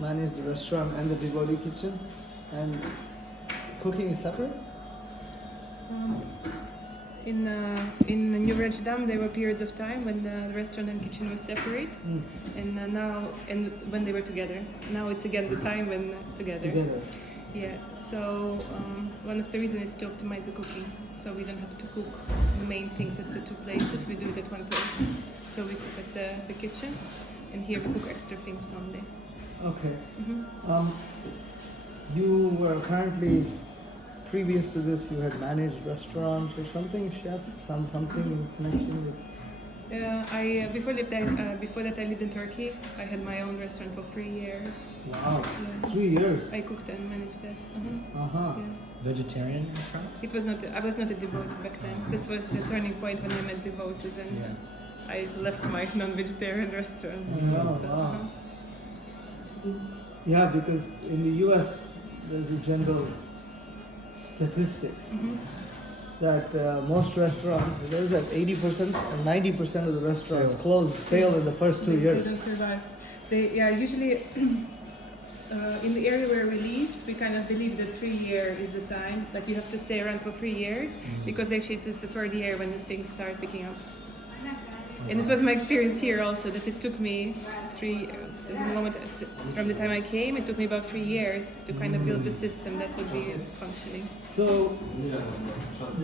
manage the restaurant and the devotee kitchen, and cooking is separate? In New Amsterdam, there were periods of time when the restaurant and kitchen were separate, and now when they were together. Now it's again the time when together. Yeah. So one of the reasons is to optimize the cooking, so we don't have to cook the main things at the two places. We do it at one place. So we cook at the kitchen, and here we cook extra things only. Okay. You were currently, previous to this, you had managed restaurants or something, chef, something in connection with. Before that I lived in Turkey. I had my own restaurant for 3 years. Wow, Yeah. 3 years. I cooked and managed that. Uh-huh. Yeah. Vegetarian restaurant? It was not. I was not a devotee back then. This was the turning point when I met devotees, and I left my non-vegetarian restaurant. Wow. Yeah, because in the U.S. there's a general statistics that most restaurants, there's that 80% or 90% of the restaurants fail in the first 2 years. They don't survive. Usually in the area where we lived, we kind of believe that 3 years is the time. Like you have to stay around for 3 years, because actually it is the third year when these things start picking up. And it was my experience here also that it took me from the time I came, it took me about 3 years to kind of build the system that would be functioning. So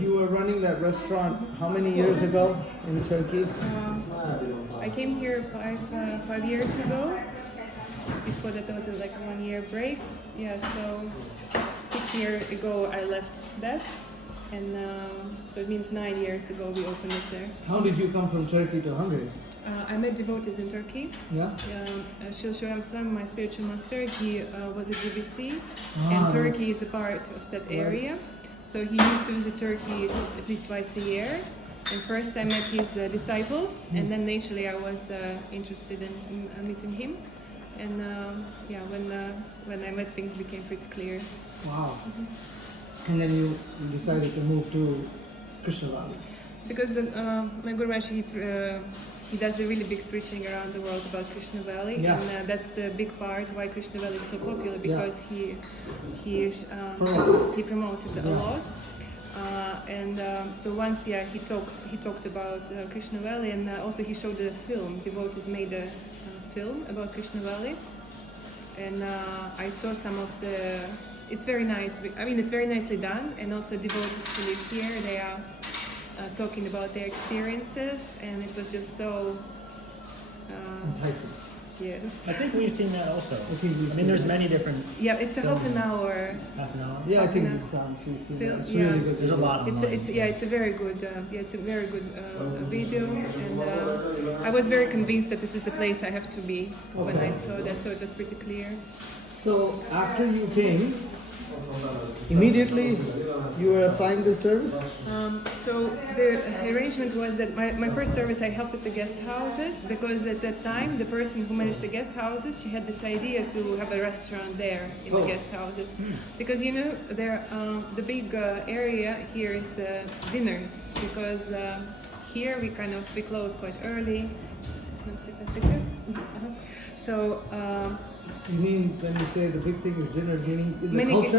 you were running that restaurant how many years ago in Turkey? I came here 5 years ago. Before that there was like a 1 year break. Yeah, so six years ago I left that. And so it means 9 years ago we opened it there. How did you come from Turkey to Hungary? I met devotees in Turkey. Yeah. Shilsharam Swami, my spiritual master, he was a GBC, and Turkey is a part of that area. So he used to visit Turkey at least twice a year. And first I met his disciples, and then naturally I was interested in meeting him. And when I met, things became pretty clear. Wow. And then you decided to move to Krishna Valley. Because my Guru Maharaj, he does a really big preaching around the world about Krishna Valley, and that's the big part why Krishna Valley is so popular, because he promotes it a lot. So once he talked about Krishna Valley, and also he showed a film. Devotees made a film about Krishna Valley, and I saw some of the. It's very nice. I mean, it's very nicely done, and also devotees who live here, they are talking about their experiences, and it was just so enticing. Yes. I think we've seen that also. I mean, there's many different. Yeah, it's a half an hour. Half an hour. Yeah, I think we've seen that. It's really good. There's a lot. It's a very good. It's a very good video, and I was very convinced that this is the place I have to be when I saw that. So it was pretty clear. So after you came, immediately you were assigned this service? So the arrangement was that my first service I helped at the guest houses, because at that time the person who managed the guest houses, she had this idea to have a restaurant there in the guest houses, because there the big area here is the dinners, because here we close quite early. So. You mean when you say the big thing is dinner, meaning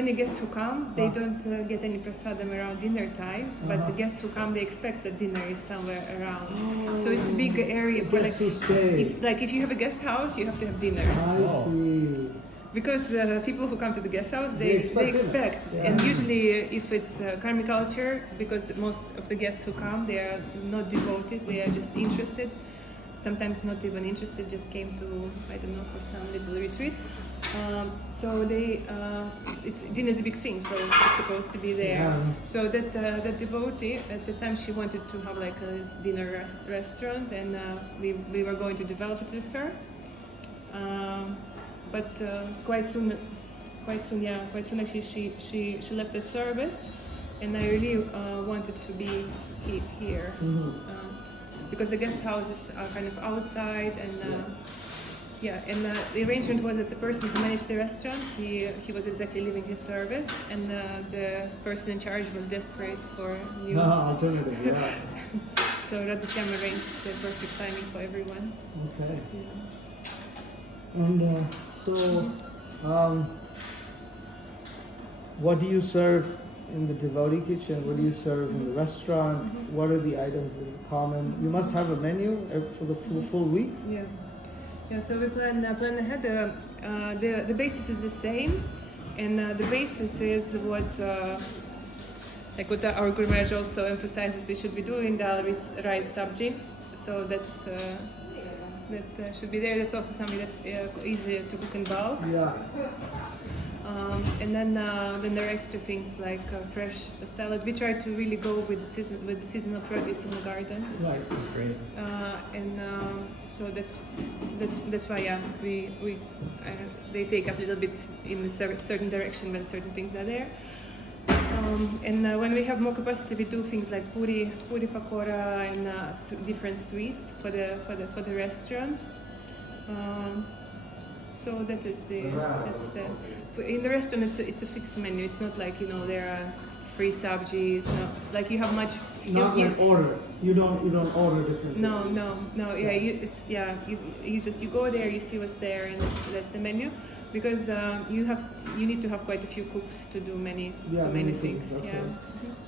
many guests who come, they don't get any prasadam around dinner time, but the guests who come, they expect that dinner is somewhere around. So it's a big area for if you have a guest house, you have to have dinner. I see. Because people who come to the guest house, they expect. And usually if it's karmic culture, because most of the guests who come, they are not devotees, they are just interested. Sometimes not even interested, just came to, I don't know, for some little retreat. So dinner is a big thing, so it's supposed to be there. Yeah. So that devotee, at the time she wanted to have like a dinner restaurant, and we were going to develop it with her. But quite soon actually she left the service, and I really wanted to be here. Because the guest houses are kind of outside, and the arrangement was that the person who managed the restaurant, he was exactly leaving his service, and the person in charge was desperate for new alternative. Yeah. So Radhashyam arranged the perfect timing for everyone. Okay. And what do you serve in the devotee kitchen? What do you serve in the restaurant? What are the items that are common? You must have a menu for the full week. Yeah. Yeah. So we plan ahead. The basis is the same, and the basis is what what our Guru Maharaj also emphasizes we should be doing, dal, rice, sabji. So that's that should be there. That's also something that easy to cook in bulk. Yeah. And then there are extra things like fresh salad. We try to really go with the seasonal produce in the garden. Right. That's great. So that's why they take us a little bit in a certain direction when certain things are there. And when we have more capacity, we do things like puri pakora and different sweets for the restaurant. So that's in the restaurant. It's a fixed menu. It's not like there are free sabjis. No, like you have much. Like order. You don't order different. No. Yeah, you go there, you see what's there, and that's the menu. Because you need to have quite a few cooks to do many things. Okay. Yeah.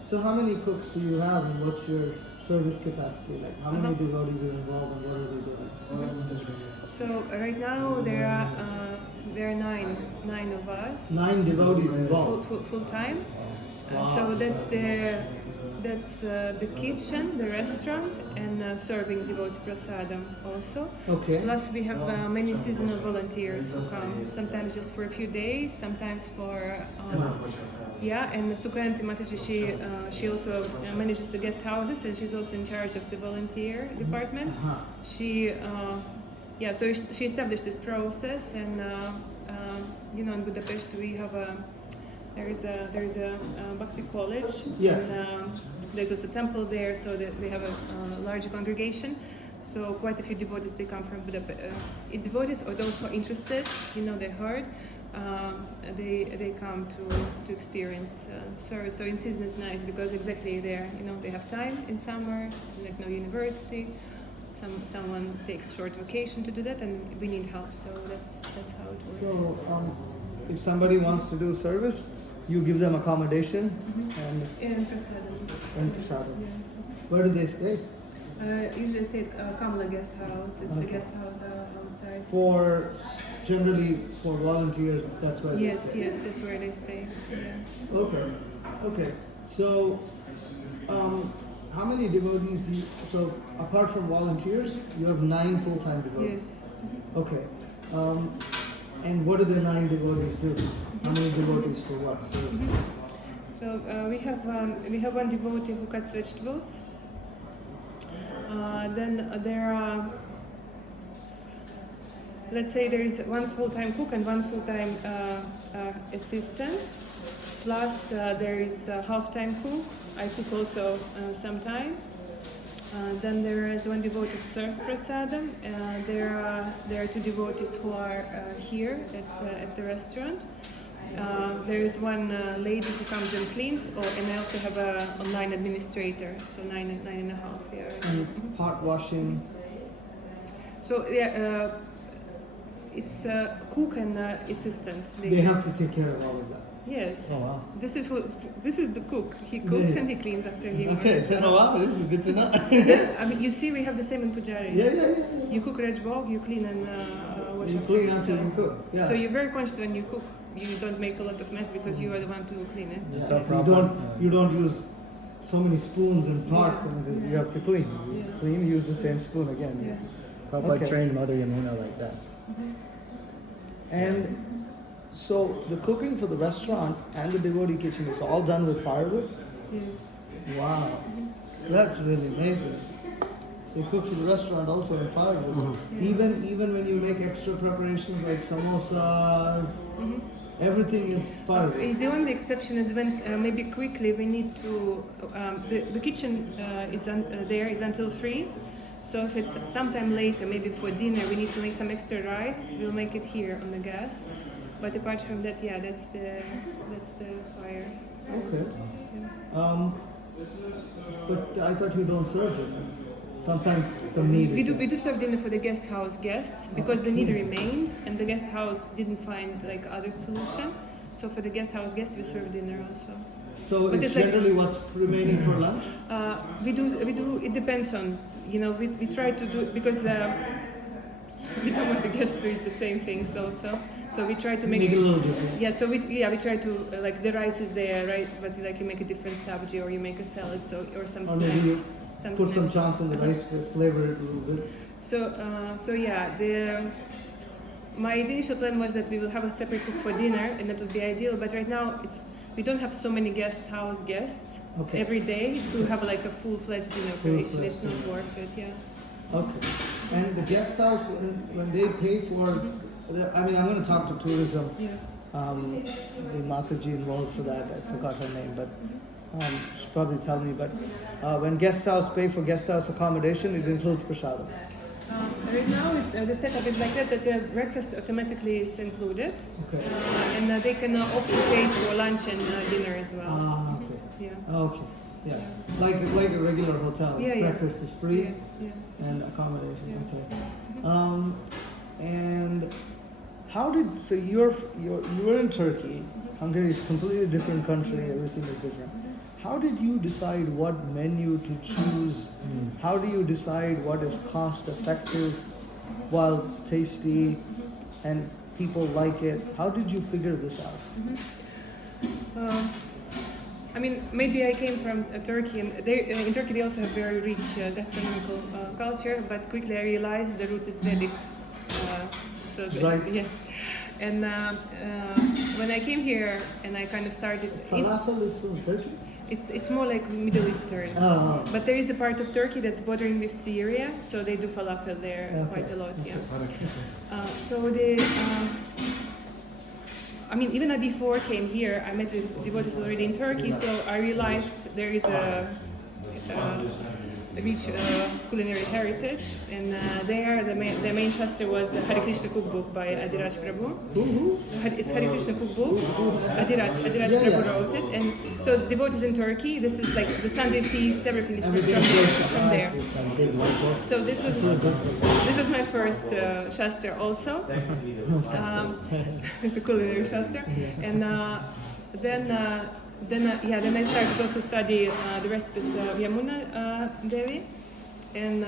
So how many cooks do you have, and what's your service capacity? Like how many devotees are involved, and what are they doing? So right now there are 9 of us. 9 devotees involved. Full time. Wow. So that's the kitchen, the restaurant, and serving devotee prasadam also. Okay. Plus we have many seasonal volunteers who come, sometimes just for a few days, sometimes for and Sukayanti Mataji, she also manages the guest houses, and she's also in charge of the volunteer department. She established this process, and in Budapest we have there is a Bhakti college. Yeah. And there's also a temple there, so that we have a large congregation. So quite a few devotees, they come from Budapest. Devotees or those who are interested, they heard, they come to experience service. So in season it's nice because exactly there, they have time in summer, like no university. Someone takes short vacation to do that, and we need help. So that's how it works. So if somebody wants to do service, you give them accommodation And prasadam. and prasadam. Yeah. Where do they stay? Usually stay at Kamala guest house. It's the guest house outside. Generally for volunteers, that's where they stay. Yes, that's where they stay. Yeah. Okay. So, how many devotees do you? So, apart from volunteers, you have 9 full-time devotees. Yes. Okay. And what do the 9 devotees do? How many devotees for what service? So we have one devotee who cuts vegetables. Then there are, let's say there is one full-time cook and one full-time assistant. Plus there is a half-time cook. I cook also sometimes. Then there is one devotee who serves prasadam. There are 2 devotees who are here at the restaurant. There is one lady who comes and cleans, and I also have an online administrator, so 9.5. Yeah. And pot washing. So it's cook and assistant. They have to take care of all of that. Yes. Oh wow. This is the cook. He cooks and he cleans after him. Okay, so wow, this is good to know. You see, we have the same in Pujari. Yeah. You cook Rajbog, you clean and wash You after clean yourself. after you cook. Yeah. So you're very conscious when you cook. You don't make a lot of mess because you are the one to clean it. It's no problem. You don't use so many spoons and pots, because you have to clean. You clean, use the same spoon again. Yeah. Prabhupada trained Mother Yamuna like that. And so the cooking for the restaurant and the devotee kitchen is all done with firewood? Yes. Wow. That's really amazing. They cook for the restaurant also in firewood. Even when you make extra preparations like samosas, everything is firewood. The only exception is when maybe quickly we need to. The kitchen is until 3. So if it's sometime later, maybe for dinner, we need to make some extra rice. We'll make it here on the gas. But apart from that, that's the fire. Okay. Yeah. But I thought you don't serve it. Sometimes some need. We do serve dinner for the guest house guests because the need remained and the guest house didn't find like other solution. So for the guest house guests we serve dinner also. So But it's it's like- generally what's remaining for lunch? We do. It depends on, we try to do because we don't want the guests to eat the same things also. So we try to make it a little different. Yeah. So we try to like the rice is there, right? But like you make a different sabji or you make a salad, or some Or maybe snacks. you put some chunks in the rice to flavor it a little bit. So yeah, my initial plan was that we will have a separate cook for dinner, and that would be ideal. But right now we don't have so many guest house guests every day to have like a full-fledged dinner operation. It's not worth it. Yeah. Okay. And the guest house, when they pay for, I mean, I'm going to talk to tourism. Yeah. The Mataji involved for that. I forgot her name, but she'll probably tell me. But when guest house pay for guest house accommodation, it includes prasadam. Right now, the setup is like that the breakfast automatically is included, Okay. and they can opt to pay for lunch and dinner as well. Okay. Yeah. Okay. Yeah. Like a regular hotel. Yeah, yeah. Breakfast is free Yeah. and accommodation. Yeah. Okay. And how did you were in Turkey? Hungary is a completely different country. Everything is different. How did you decide what menu to choose? How do you decide what is cost effective while tasty and people like it? How did you figure this out? I mean, maybe I came from Turkey, and in Turkey they also have very rich gastronomical culture. But quickly I realized the root is Vedic. Right. Yes. And when I came here and I kind of started. Falafel is from Turkey? It's more like Middle Eastern. Oh. But there is a part of Turkey that's bordering with Syria, so they do falafel there quite a lot. Yeah. I mean, even before I came here, I met with devotees already in Turkey, so I realized there is a rich culinary heritage, and there the main shastra was Hare Krishna cookbook by Adiraj Prabhu. It's Hare Krishna cookbook. Adiraj Prabhu wrote it, and so devotees in Turkey, this is like the Sunday feast, everything is from there. So this was my first shastra also, the culinary shastra, and then I started also study the recipes of Yamuna Devi, and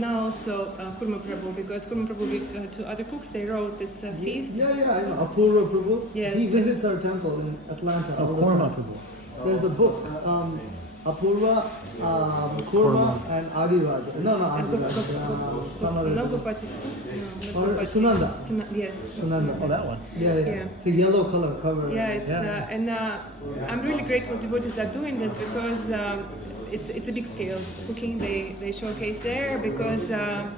now also Kurma Prabhu, because Kurma Prabhu with two other cooks, they wrote this feast. Yeah, I know. Apurva Prabhu. Yes. He visits our temple in Atlanta. Kurma Prabhu. There's a book, Apurva, Kurma, and Adiraj. No, Adiraj. Some other. No, Gopati. Or Sunanda. Yes. Sunanda. Oh, that one. Yeah. Yeah. It's a yellow color cover. Yeah, it's and I'm really grateful devotees are doing this because it's a big scale cooking. They showcase there because I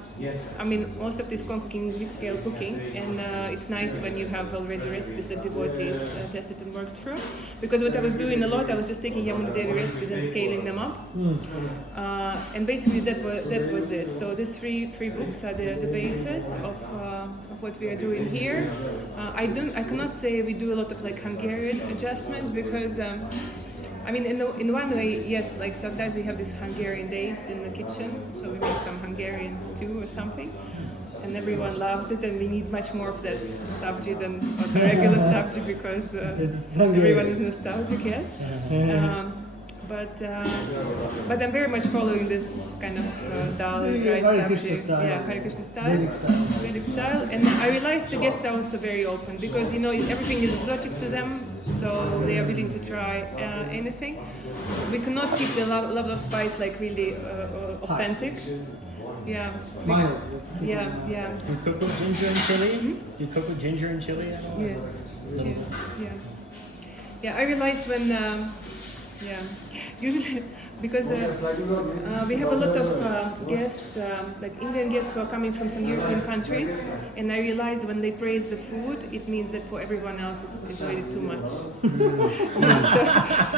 mean most of this cooking is big scale cooking, and it's nice when you have already recipes that devotees tested and worked through. Because what I was doing a lot, I was just taking Yamuna Devi recipes and scaling them up, and basically that was it. So these three books are the basis of what we are doing here. I cannot say we do a lot of like Hungarian adjustments because. I mean, in one way, yes. Like sometimes we have these Hungarian days in the kitchen, so we make some Hungarian stew or something, and everyone loves it. And we need much more of that sabji than the regular sabji because everyone is nostalgic, yes. But I'm very much following this kind of dal rice sabji, Hare Krishna style, Vedic style. And I realized the guests are also very open because everything is exotic to them, so they are willing to try anything. We cannot keep the level of spice like really authentic. Yeah. Mild. Yeah. You cook with ginger and chili? You cook with ginger and chili? Yes. Yeah. I realized when. Usually because we have a lot of guests, like Indian guests who are coming from some European countries, and I realize when they praise the food, it means that for everyone else it's already too much. so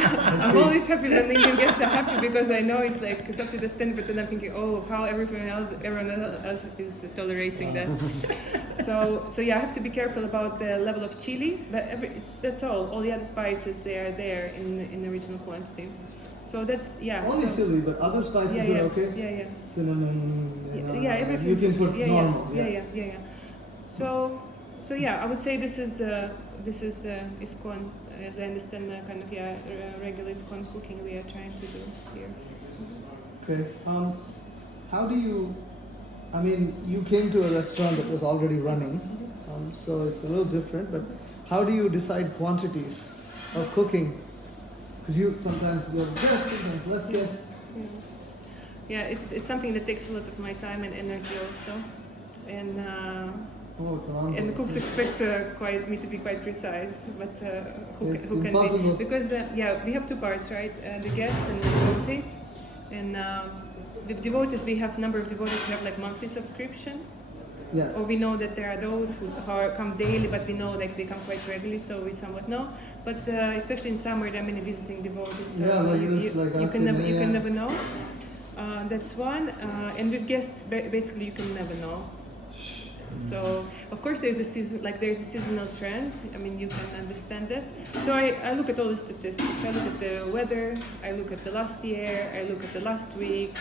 I'm always happy when Indian guests are happy because I know it's up to the standard, but then I'm thinking, oh, how everyone else is tolerating that. So I have to be careful about the level of chili, but that's all. All the other spices they are there in the original quantity. So that's Only chili, but other spices are okay. Yeah. Cinnamon. Everything. You can put normal. Yeah. So I would say this is ISKCON, as I understand, kind of regular ISKCON cooking we are trying to do here. Okay. How do you? I mean, you came to a restaurant that was already running, so it's a little different. But how do you decide quantities of cooking? Because you sometimes have guests, sometimes less guests. Yeah, it's something that takes a lot of my time and energy also, and the cooks expect me to be quite precise, but who can be? Because we have two parts, right? The guests and the devotees, and the devotees, we have number of devotees who have like monthly subscription. Yes. Or we know that there are those who come daily, but we know like they come quite regularly, so we somewhat know. But especially in summer, there are many visiting devotees, so you can never know. That's one. And with guests, basically, you can never know. So of course there's a seasonal trend. I mean, you can understand this. So I look at all the statistics. I look at the weather. I look at the last year. I look at the last week.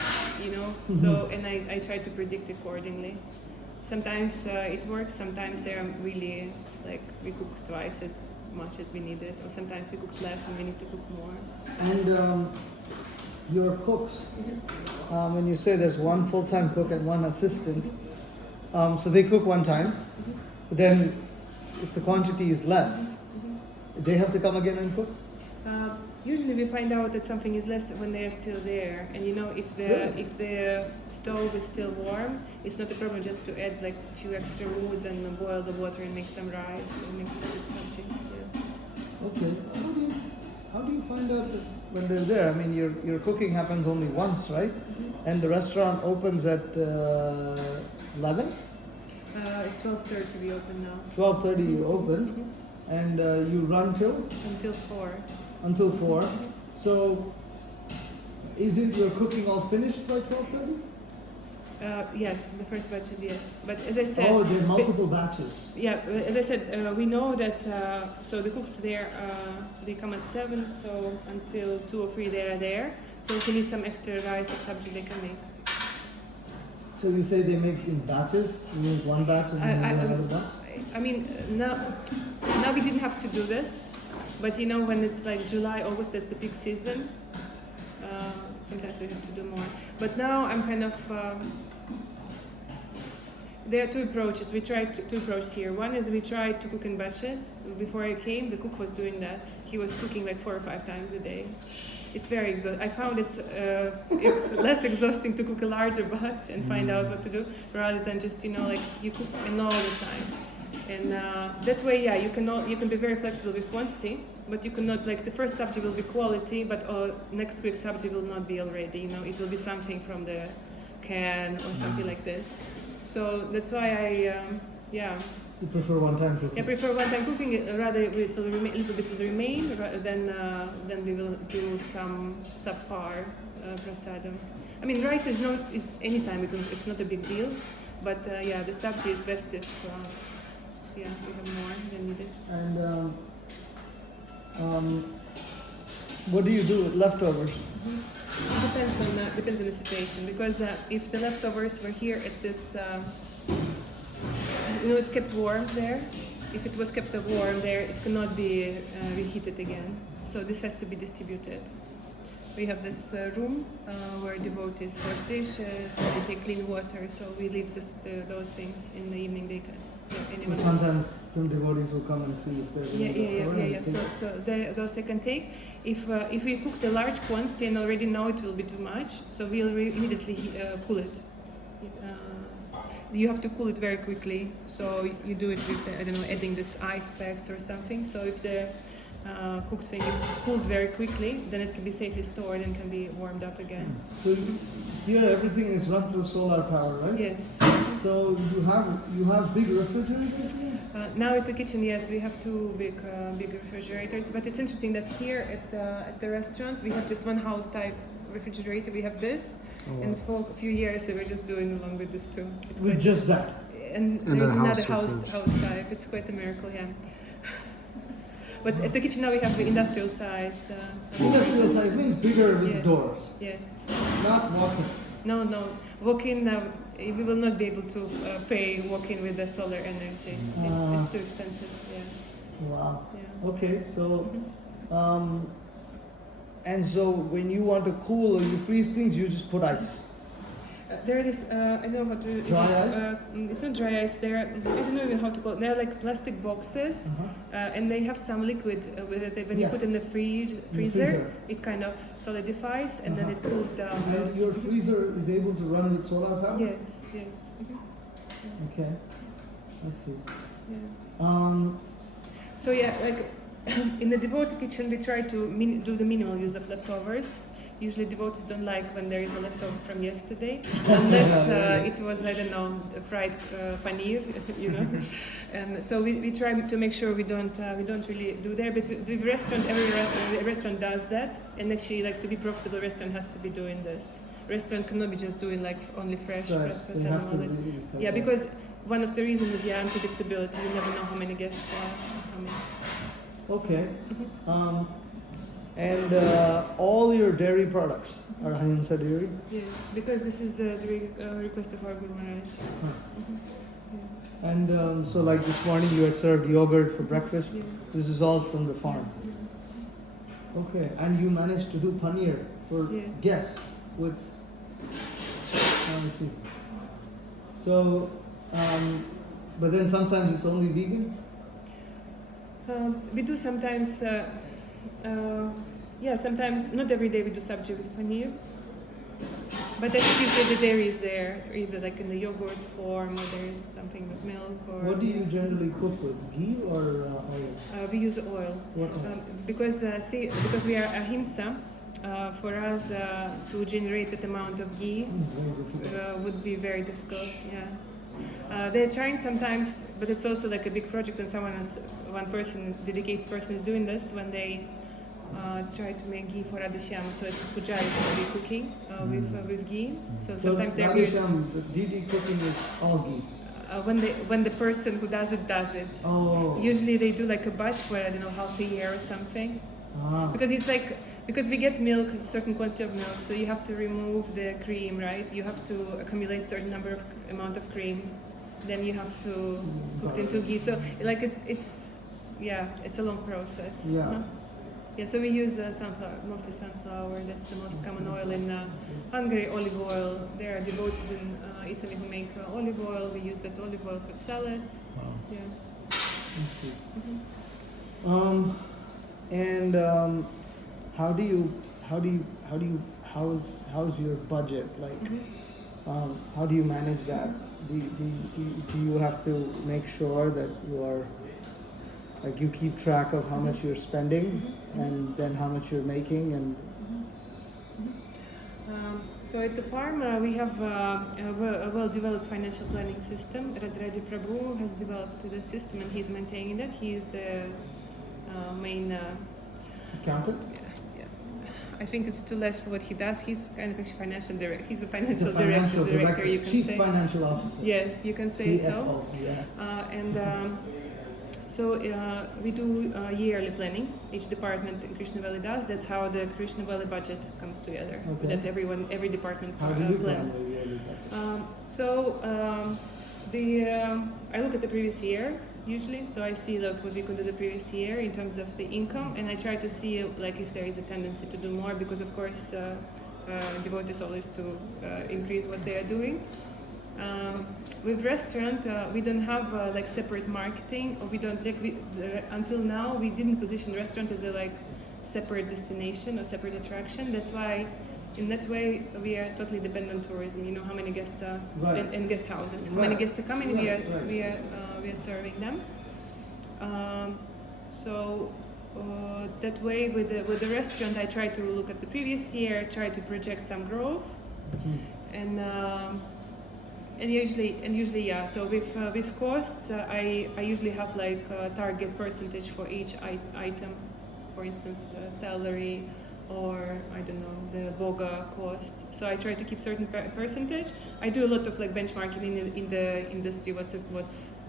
So and I try to predict accordingly. Sometimes it works. Sometimes they are really like we cook twice as much as we needed, or sometimes we cook less and we need to cook more. And your cooks, when you say there's one full-time cook and one assistant, so they cook one time, but then if the quantity is less, they have to come again and cook? Usually we find out that something is less when they are still there, and if the stove is still warm, it's not a problem just to add like a few extra woods and boil the water and make some rice or make some good subject. Yeah. Okay. How do you find out that when they're there? I mean, your cooking happens only once, right? And the restaurant opens at 11? 12:30 we open now. 12:30 you open, and you run till? Until 4. Until 4. So, isn't your cooking all finished by 12:30? Yes, the first batches, yes. But as I said... Oh, there are multiple batches. Yeah, as I said, we know that, so the cooks there, they come at 7, so until 2 or 3 they are there. So if you need some extra rice or subject, they can make. So you say they make in batches? You make one batch and then another batch? I mean, now we didn't have to do this, but when it's like July, August, that's the peak season. Sometimes we have to do more. But now I'm kind of... there are two approaches. We tried two approaches here. One is we tried to cook in batches. Before I came, the cook was doing that. He was cooking like 4 or 5 times a day. It's very exhausting. I found it's less exhausting to cook a larger batch and find out what to do, rather than just like you cook and all the time. And that way, you can be very flexible with quantity, but you cannot, like, the first subject will be quality, but next week's subject will not be already, it will be something from the can or something like this. So that's why You prefer one-time cooking? I prefer one-time cooking, rather a little bit will remain, than we will do some subpar prasadam. I mean, rice is anytime we can, it's not a big deal, but the sabji is best if we have more than needed. And what do you do with leftovers? It depends on the situation, because if the leftovers were here at this, it's kept warm there. If it was kept warm there, it cannot be reheated again. So this has to be distributed. We have this room where devotees wash dishes, where they take clean water. So we leave those things in the evening. They can. But sometimes some devotees will come and see if there's yeah. So those I can take. If we cooked a large quantity and already know it will be too much, so we'll immediately cool it. You have to cool it very quickly. So you do it with adding this ice packs or something. So if the cooked thing is cooled very quickly, then it can be safely stored and can be warmed up again. So here everything is run through solar power, right? Yes. So you have big refrigerators here? Now at the kitchen, yes, we have 2 big refrigerators. But it's interesting that here at the restaurant we have just one house type refrigerator. We have this, and for a few years we were just doing along with this too. With just that? And there's another house type. It's quite a miracle, yeah. But at the kitchen now we have the industrial size. Industrial size means bigger with Yeah. doors, Yes. not walk-in. No. Walk-in, we will not be able to pay walk-in with the solar energy. It's too expensive. Yeah. Wow. Yeah. Okay, so, and so when you want to cool or you freeze things, you just put ice. There is, I don't know how to. Dry ice? It's not dry ice. I don't know even how to call it. They're like plastic boxes, and they have some liquid with it. When you Yeah. put in the freezer, freezer. it kind of solidifies and then it cools down. And those. your freezer is able to run with solar power? Yes. Mhm. Okay, I see. Yeah. So yeah, like in the devoted kitchen, we try to do the minimal use of leftovers. Usually devotees don't like when there is a leftover from yesterday, unless it was, I don't know, fried paneer, you know. And so we try to make sure we don't really do there. But with restaurant, every restaurant does that. And actually, like to be profitable, restaurant has to be doing this. Restaurant cannot be just doing like only fresh Right, breakfast they and have all to that. really set Yeah, up. because one of the reasons is unpredictability. You never know how many guests are coming. Okay. And all your dairy products are Ahimsa Dairy? Yes, because this is the request of our Guru Maharaj. Yeah. And so like this morning you had served yogurt for breakfast. Yeah. This is all from the farm. Okay, and you managed to do paneer for Yes. guests with, let me see. So, but then sometimes it's only vegan? We do sometimes, sometimes, not every day we do sabji with paneer. But I think usually the dairy is there, either like in the yogurt form or there is something with milk or... What do you generally cook with, ghee or oil? We use oil. What oil? Because we are ahimsa, for us to generate that amount of ghee It's very difficult. would be very difficult, yeah. They're trying sometimes, but it's also like a big project and dedicated person is doing this when they try to make ghee for Radhishyam. So it's Pujari is going to be cooking with ghee. So sometimes they're Radhishyam, the DD cooking is all ghee. when the person who does it does it. Oh. Usually they do like a batch for, I don't know, half a year or something. Ah. Because we get milk, a certain quantity of milk, so you have to remove the cream, right? You have to accumulate certain amount of cream, then you have to cook it into ghee. So like it's a long process. Yeah. Huh? Yeah, so we use mostly sunflower. That's the most common oil in Hungary. Olive oil. There are devotees in Italy who make olive oil. We use that olive oil for salads. Wow. Yeah. Let's see. Mm-hmm. And how's your budget like? Mm-hmm. How do you manage that? Do you have to make sure that you are like you keep track of how much you're spending and then how much you're making and So at the farm we have a well-developed financial planning system. Radharani Prabhu has developed the system and he's maintaining it. He is the main accountant? yeah. I think it's too less for what he does. He's kind of actually financial director. He's a financial, Financial director, you can Chief say. Financial Officer. Yes, you can say CFO, so. Yeah. So we do yearly planning. Each department in Krishna Valley does. That's how the Krishna Valley budget comes together. Okay. That every department How do you plan plans. the yearly budget? I look at the previous year usually. So I see like what we could do the previous year in terms of the income, and I try to see like if there is a tendency to do more because of course devotees always to increase what they are doing. With restaurant, we don't have like separate marketing, or we don't until now we didn't position restaurant as a like separate destination or separate attraction. That's why, in that way, we are totally dependent on tourism. You know how many guests Right. and guest houses, how Right. many guests are coming. Right, We are serving them. That way, with the restaurant, I try to look at the previous year, try to project some growth, and usually yeah. So with costs, I usually have like a target percentage for each item. For instance, salary, or I don't know, the boga cost. So I try to keep certain percentage. I do a lot of like benchmarking in the industry. What's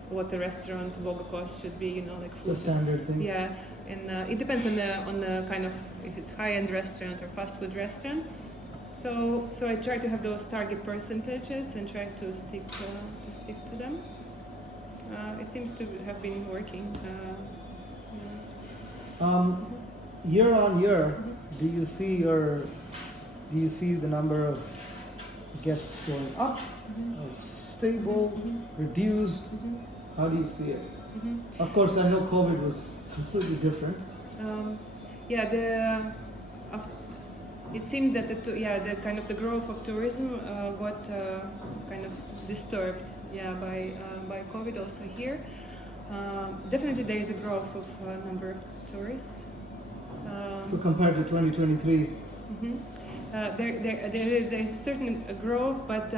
what the restaurant Volga cost should be, like The food. standard thing. Yeah, and it depends on the kind of, if it's high-end restaurant or fast food restaurant. So I try to have those target percentages and try to stick to them. It seems to have been working. Year on year, do you see the number of guests going up, or stable, reduced? How do you see it? Of course, I know COVID was completely different. It seemed that the kind of the growth of tourism got kind of disturbed by COVID also here. Definitely there is a growth of number of tourists. So compared to 2023, there is a certain growth, but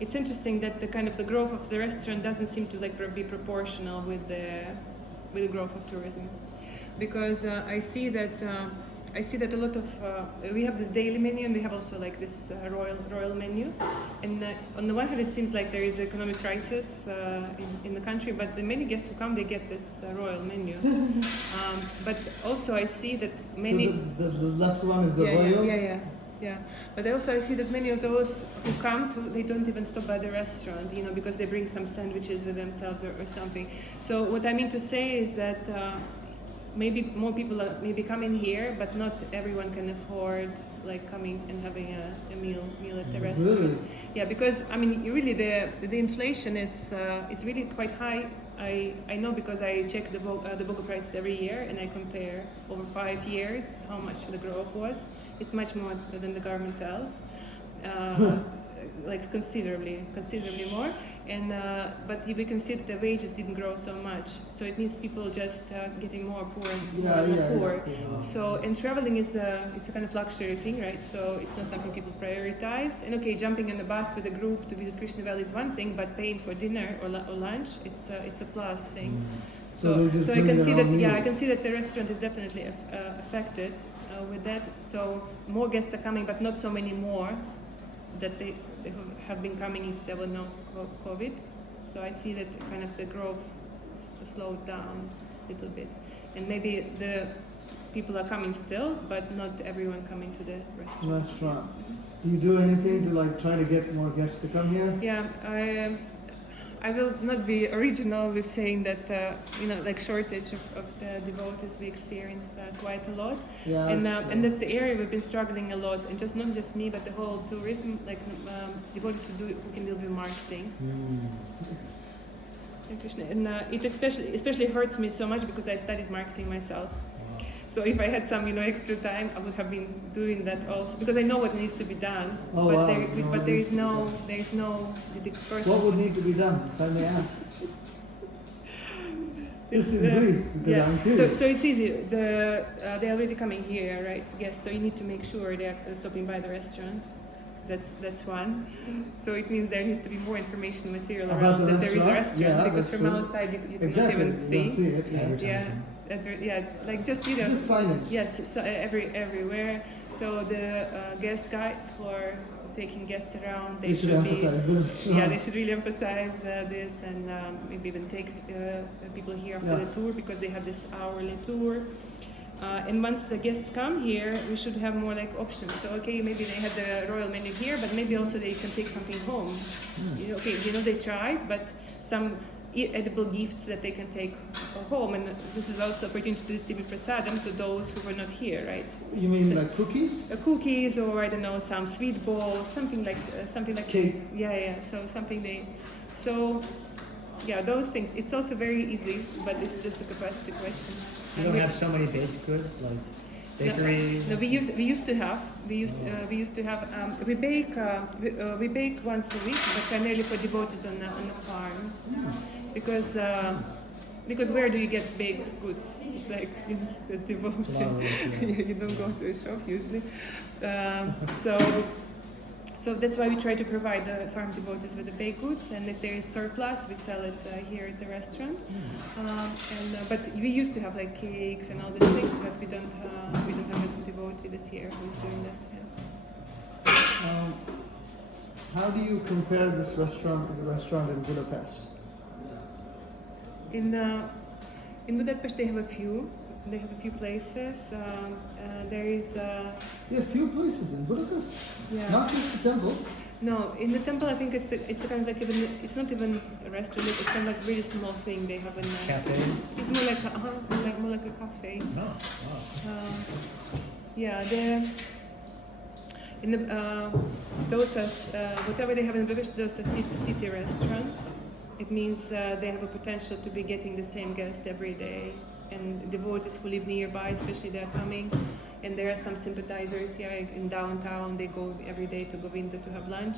it's interesting that the kind of the growth of the restaurant doesn't seem to be proportional with the growth of tourism, because I see that a lot of we have this daily menu and we have also like this royal menu, and on the one hand it seems like there is an economic crisis in the country, but the many guests who come, they get this royal menu. But also I see that many, so the left one is the royal. yeah. But I see that many of those who come they don't even stop by the restaurant, because they bring some sandwiches with themselves or something. So what I mean to say is that maybe more people are maybe coming here, but not everyone can afford like coming and having a meal at the restaurant. Really? Yeah, because I mean, really the inflation is really quite high. I know because I check the Volga prices every year and I compare over 5 years how much the growth was. It's much more than the government tells, like considerably more. And but we can see that the wages didn't grow so much, so it means people just getting more poor and poor. So, and traveling is it's a kind of luxury thing, right? So it's not something people prioritize. And okay, jumping on a bus with a group to visit Krishna Valley is one thing, but paying for dinner or lunch, it's a plus thing. So I can see that I can see that the restaurant is definitely affected with that. So more guests are coming, but not so many more that they have been coming if there were no COVID. So I see that kind of the growth slowed down a little bit, and maybe the people are coming still, but not everyone coming to the restaurant. Do you do anything to like try to get more guests to come here? Yeah, I will not be original with saying that like shortage of the devotees we experience quite a lot, and that's the area we've been struggling a lot, and not just me, but the whole tourism, like devotees who can deal with marketing. And it especially hurts me so much because I studied marketing myself. So if I had some, extra time, I would have been doing that also, because I know what needs to be done. There is no dedicated person. What would need to be done, if I may ask? This is brief, because I'm curious. So it's easy. They're already coming here, right? Yes. So you need to make sure they're stopping by the restaurant. That's one. So it means there needs to be more information material around that there is a restaurant, because from outside you cannot even see. You don't see it, like just signage. Yes, so everywhere. So the guest guides for taking guests around, they should emphasize this. they should really emphasize this, and maybe even take people here after the tour, because they have this hourly tour. And once the guests come here, we should have more like options. So okay, maybe they had the royal menu here, but maybe also they can take something home. They tried, but some edible gifts that they can take home, and this is also opportunity to distribute prasadam to those who were not here, right? You mean like cookies? Cookies, or I don't know, some sweet balls, something like cake. So those things. It's also very easy, but it's just a capacity question. You don't have so many baked goods like bakery. No, we used to have. We bake once a week, but primarily for devotees on the farm, because where do you get baked goods? It's like as devotee, you don't go to a shop usually. So that's why we try to provide the farm devotees with the baked goods, and if there is surplus, we sell it here at the restaurant. But we used to have like cakes and all these things, but we don't have a devotee this year who is doing that. How do you compare this restaurant to the restaurant in Budapest? In Budapest, they have a few. They have a few places. There is. Yeah, few places in Budapest. Yeah. Not just the temple. No, in the temple, I think it's a kind of like even. It's not even a restaurant. It's kind of like a really small thing they have in. Cafe? It's more like a cafe. No. Wow. Yeah, they're in the those are whatever they have in Budapest. Those are city restaurants. It means they have a potential to be getting the same guest every day, and devotees who live nearby, especially, they're coming. And there are some sympathizers here in downtown. They go every day to Govinda to have lunch.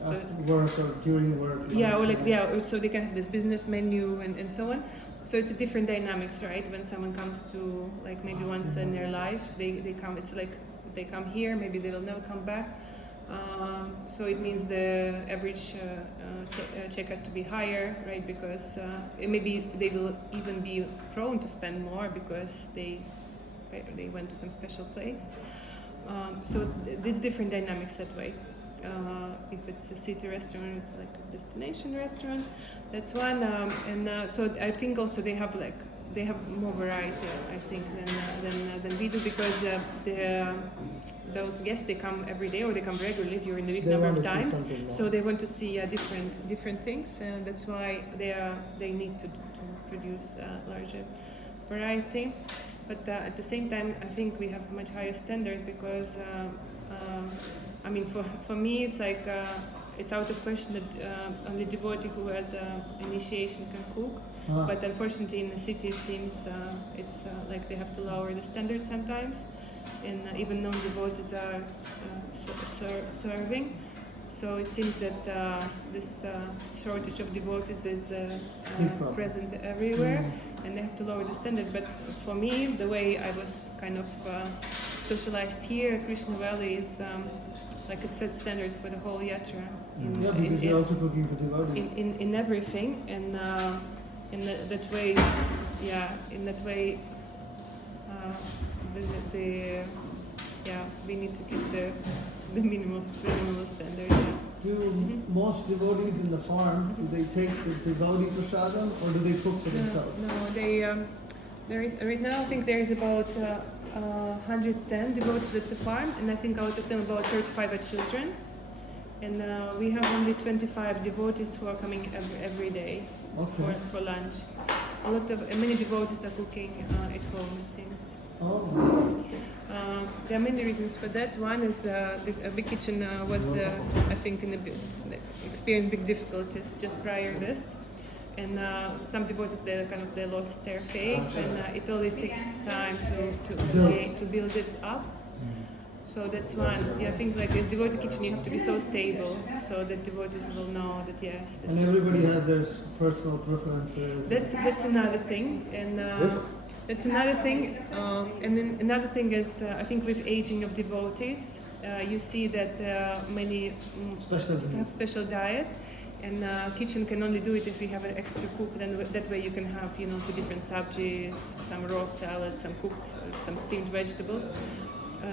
So, After work or during work. yeah, or like so they can have this business menu and so on. So it's a different dynamics, right? When someone comes to like maybe once in their life, they come. It's like they come here. Maybe they will never come back. So it means the average check has to be higher, right? Because maybe they will even be prone to spend more because they went to some special place. So it's different dynamics that way. If it's a city restaurant, it's like a destination restaurant. That's one. So I think also they have more variety, I think, than we do, because those guests, they come every day or they come regularly during the week number of times. So they want to see different things, and that's why they need to produce larger variety. But at the same time, I think we have a much higher standard because, I mean, for me, it's like it's out of question that only devotee who has initiation can cook. But unfortunately, in the city, it seems it's like they have to lower the standards sometimes, and even non-devotees are serving. So it seems that this shortage of devotees is present everywhere, and they have to lower the standard. But for me, the way I was kind of socialized here, Krishna Valley is like it sets standards for the whole yatra. Because you're also cooking for devotees. In everything, and in that way, we need to keep the minimal standard. Do most devotees in the farm, do they take the devotee prasadam or do they cook for themselves? No, they right now I think there is about 110 devotees at the farm, and I think out of them about 35 are children. And we have only 25 devotees who are coming every day for lunch. Many devotees are cooking at home, it seems. Oh. There are many reasons for that. One is the big kitchen was, I think, experienced big difficulties just prior to this, and some devotees they lost their faith, and it always takes time to build it up. So that's one. Yeah, I think like this devotee kitchen, you have to be so stable so that devotees will know that yes. And everybody has their personal preferences. That's another thing, and that's another thing. And then another thing is I think with aging of devotees, you see that many have special diet, and kitchen can only do it if we have an extra cook. Then that way you can have 2 different sabjis, some raw salad, some cooked, some steamed vegetables.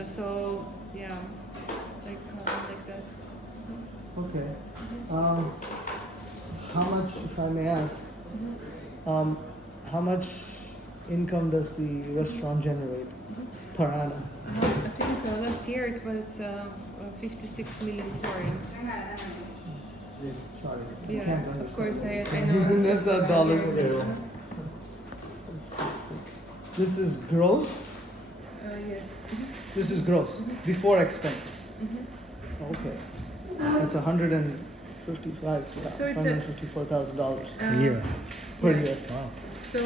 So yeah, like that. Okay. How much, if I may ask, how much income does the restaurant generate per annum? I think last year it was 56 million forint. Sorry. Yeah, of course I know. That's not dollars. This is gross? Yes. This is gross, before expenses. Okay. That's So it's $154,000 A year. per year. Wow. So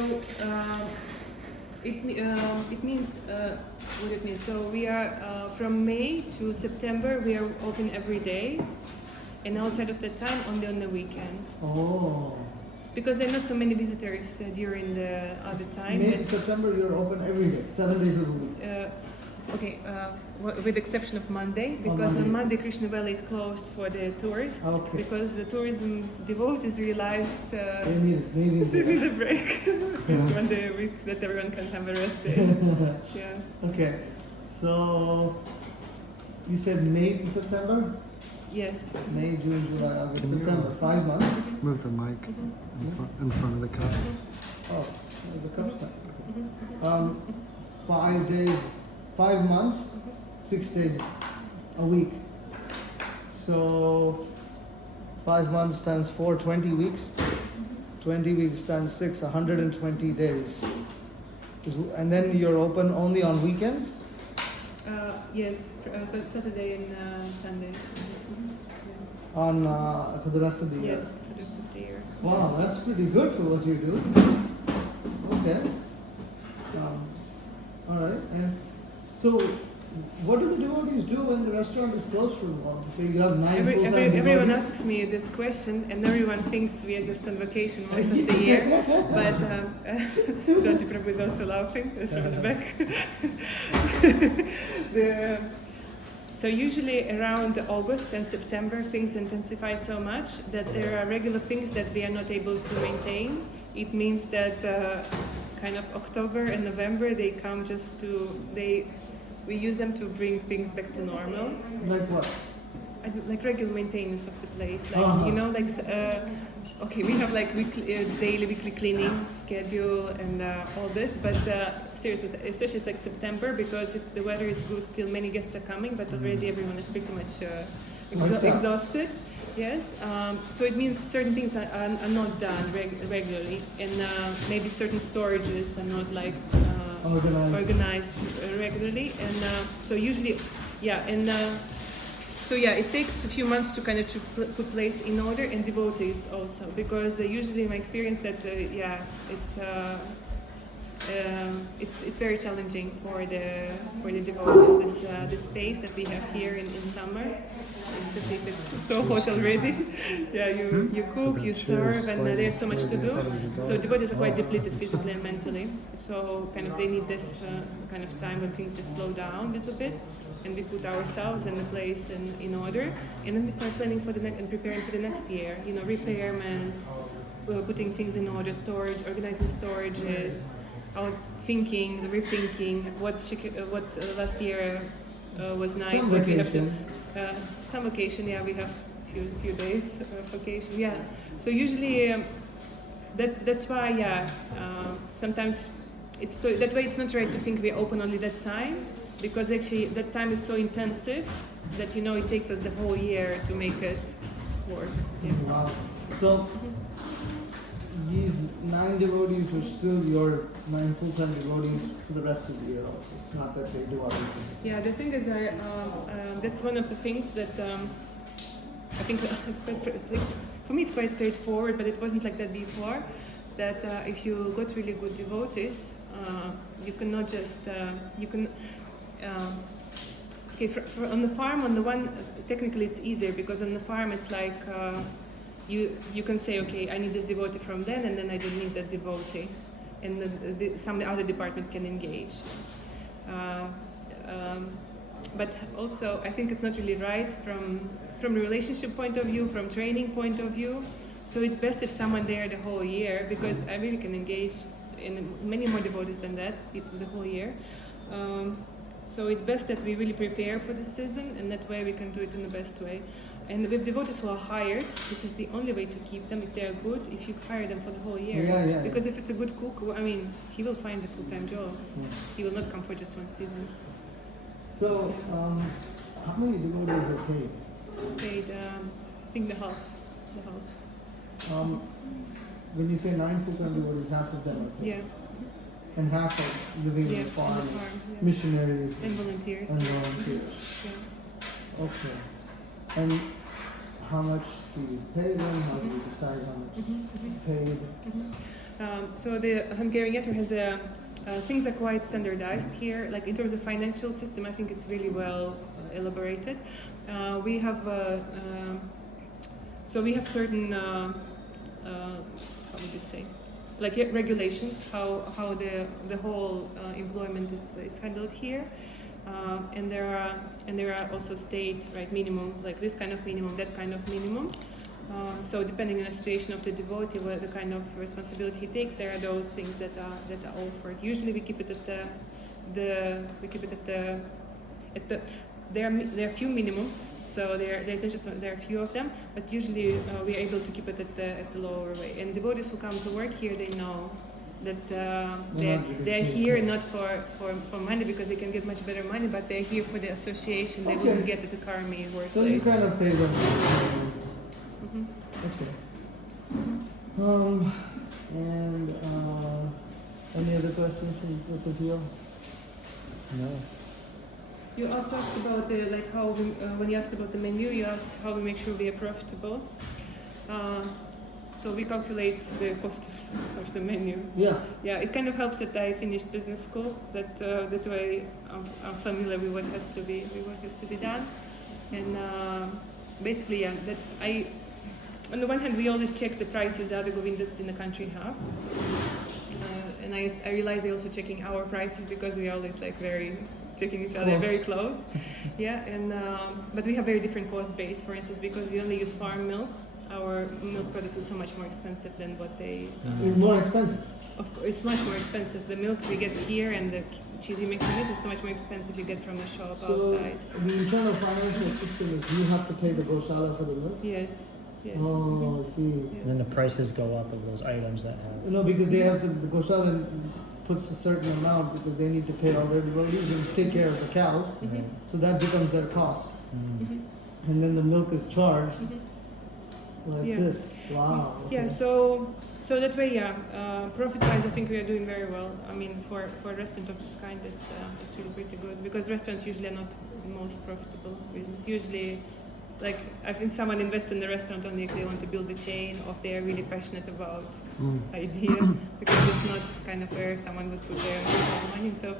it means what it means. So we are from May to September we are open every day, and outside of that time only on the weekend. Oh. Because there are not so many visitors during the other time. May to September you're open every day, 7 days of the week. With the exception of Monday, because on Monday Krishna Valley is closed for the tourists, because the tourism devotees realized they need a break. It's one day a week that everyone can have a rest day. Yeah. Okay, so you said May to September? Yes. May, June, July, August, September, 5 months. Move the mic in front of the cup. Oh, the cup stand. 5 days, 5 months, 6 days a week. So 5 months times 4, 20 weeks. 20 weeks times 6, 120 days. And then you're open only on weekends? Yes, so Saturday and Sunday. On for the rest of the year? Yes, for the rest of the year. Wow, that's pretty good for what you do. Okay. All right. And so, what do the devotees do when the restaurant is closed for a while? So you have 9 full-time devotees? Everyone asks me this question, and everyone thinks we are just on vacation most of the year. But Shanti Prabhu is also laughing from the back. So usually around August and September, things intensify so much that there are regular things that we are not able to maintain. It means that kind of October and November, they come just to, we use them to bring things back to normal. Like what? Like regular maintenance of the place, like you know, like okay, we have like daily, weekly cleaning schedule and all this, but seriously, especially like September, because if the weather is good, still many guests are coming, but already everyone is pretty much exhausted. Yes, so it means certain things are not done regularly, and maybe certain storages are not like organized regularly, and so usually, yeah, and so yeah, it takes a few months to kind of put place in order, and devotees also, because usually my experience that yeah, it's very challenging for the devotees, this space that we have here in summer. Especially if it's so hot already. Yeah, you cook, you serve, and there's so much to do. So devotees are quite depleted physically and mentally. So kind of they need this kind of time when things just slow down a little bit, and we put ourselves and the place in order, and then we start planning for the next and preparing for the next year. You know, repairments, putting things in order, storage, organizing storages, our thinking, rethinking what last year was nice. Some what we have vacation. to. Some vacation, yeah, we have few days vacation, yeah. So usually that's why, yeah. Sometimes it's so that way. It's not right to think we open only that time, because actually that time is so intensive that you know it takes us the whole year to make it work. Yeah. Wow. So these 9 devotees are still your 9 full-time devotees for the rest of the year. Also. It's not that they do other things. Yeah, the thing is, that's one of the things that I think it's quite, for me it's quite straightforward, but it wasn't like that before. That if you got really good devotees, you cannot just you can. Okay, on the farm, on the one, technically it's easier because on the farm it's like you can say, okay, I need this devotee from then, and then I don't need that devotee, and some other department can engage. But also, I think it's not really right from a relationship point of view, from training point of view. So it's best if someone there the whole year, because I really can engage in many more devotees than that the whole year. So it's best that we really prepare for the season, and that way we can do it in the best way. And with devotees who are hired, this is the only way to keep them if they are good, if you hire them for the whole year. Yeah. Because if it's a good cook, I mean, he will find a full-time job. Yeah. He will not come for just one season. So, how many devotees are paid? Paid, I think the half. When you say 9 full-time devotees, half of them are paid? Yeah. And half are living in the farm, yeah. missionaries and volunteers. Yeah. Okay. And how much do you pay them? How do you decide how much is paid? So the Hungarian Yater has things are quite standardized here. Like in terms of financial system, I think it's really well elaborated. We have certain how would you say, like regulations how the whole employment is handled here. And there are also state minimum, like this kind of minimum, that kind of minimum. So depending on the situation of the devotee, what the kind of responsibility he takes, there are those things that are offered. Usually we keep it at there are few minimums. So there's not just there are a few of them, but usually we are able to keep it at the lower way. And devotees who come to work here, they know that Yeah. they're here not for money because they can get much better money, but they're here for the association. They Okay. wouldn't get at the Karmi So you workplace. kind of pay them. Mhm. Okay. And any other questions from both of you? No. You also asked about the like how we, when you asked about the menu, you asked how we make sure we are profitable. So we calculate the cost of the menu. Yeah. Yeah, it kind of helps that I finished business school. That way I'm familiar with what has to be done, and basically, yeah, that I. On the one hand, we always check the prices the other Govindas in the country have, and I realize they're also checking our prices because we always like very checking each other very close. Yeah, and but we have very different cost base. For instance, because we only use farm milk, our milk products is so much more expensive than what they. It's more expensive. Of course, it's much more expensive. The milk we get here and the cheese you make from it is so much more expensive you get from the shop So outside. the internal financial system is you have to pay the goshala for the milk? Yes. Yes. Oh, I see. And then the prices go up of those items that have. No, because they have the goshala puts a certain amount because they need to pay all their devotees and take care of the cows. Right. So that becomes their cost. Mm. And then the milk is charged like Yeah. this. Wow. Yeah, so that way, yeah, profit-wise, I think we are doing very well. I mean, for a restaurant of this kind, it's really pretty good because restaurants usually are not the most profitable business. Usually, like I think someone invests in the restaurant only if they want to build a chain or if they are really passionate about idea because it's not kind of where someone would put their money. So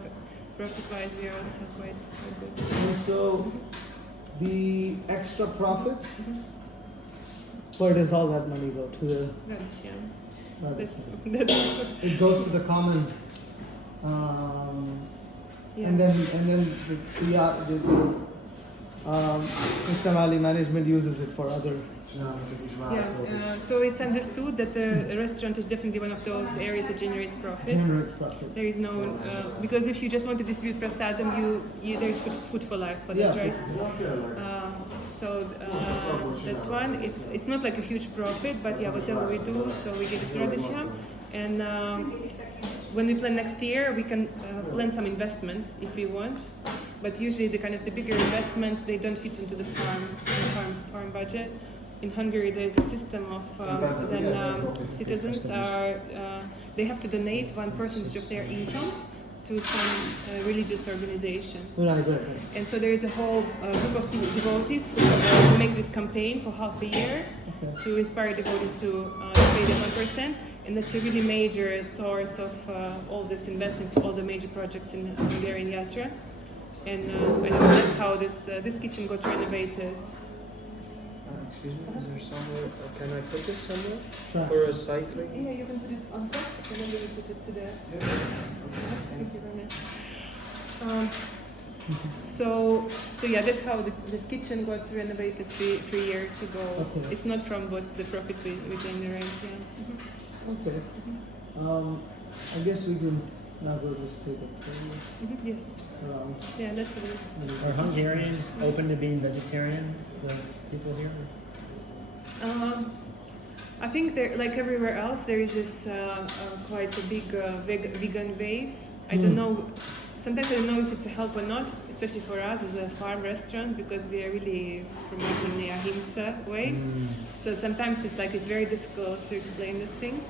profit-wise, we are also quite good. And so the extra profits, where does all that money go to the? Radish, yeah. Radish. That's It goes to the common, yeah. and then the Krishna Valley management uses it for other. Yeah, so it's understood that the restaurant is definitely one of those areas that generates profit. Generates profit. There is no because if you just want to distribute prasadam, there is food for life for that, right? So that's one. It's not like a huge profit, but yeah, whatever we do, so we give it to Radhisham, and when we plan next year, we can plan some investment if we want. But usually the kind of the bigger investments they don't fit into the farm budget. In Hungary, there is a system of citizens they have to donate 1% of their income to some religious organization. Right. And so there is a whole group of devotees who make this campaign for half a year to inspire devotees to pay the 1%. And that's a really major source of all this investment, all the major projects in Hungarian Yatra. And that's how this kitchen got renovated. Excuse me, is there somewhere, can I put this somewhere Sure. for recycling? Yeah, you can put it on top and then you put it to the. Thank you very much. So yeah, that's how this kitchen got renovated three years ago. Okay. It's not from what the profit we generate. Yeah. Okay. I guess we can now go to state Yes. around. Yeah, that's what it is. Are Hungarians open to being vegetarian? The people here? I think there, like everywhere else, there is this quite a big vegan wave. I don't know. Sometimes I don't know if it's a help or not, especially for us as a farm restaurant, because we are really promoting the ahimsa way. So sometimes it's very difficult to explain these things.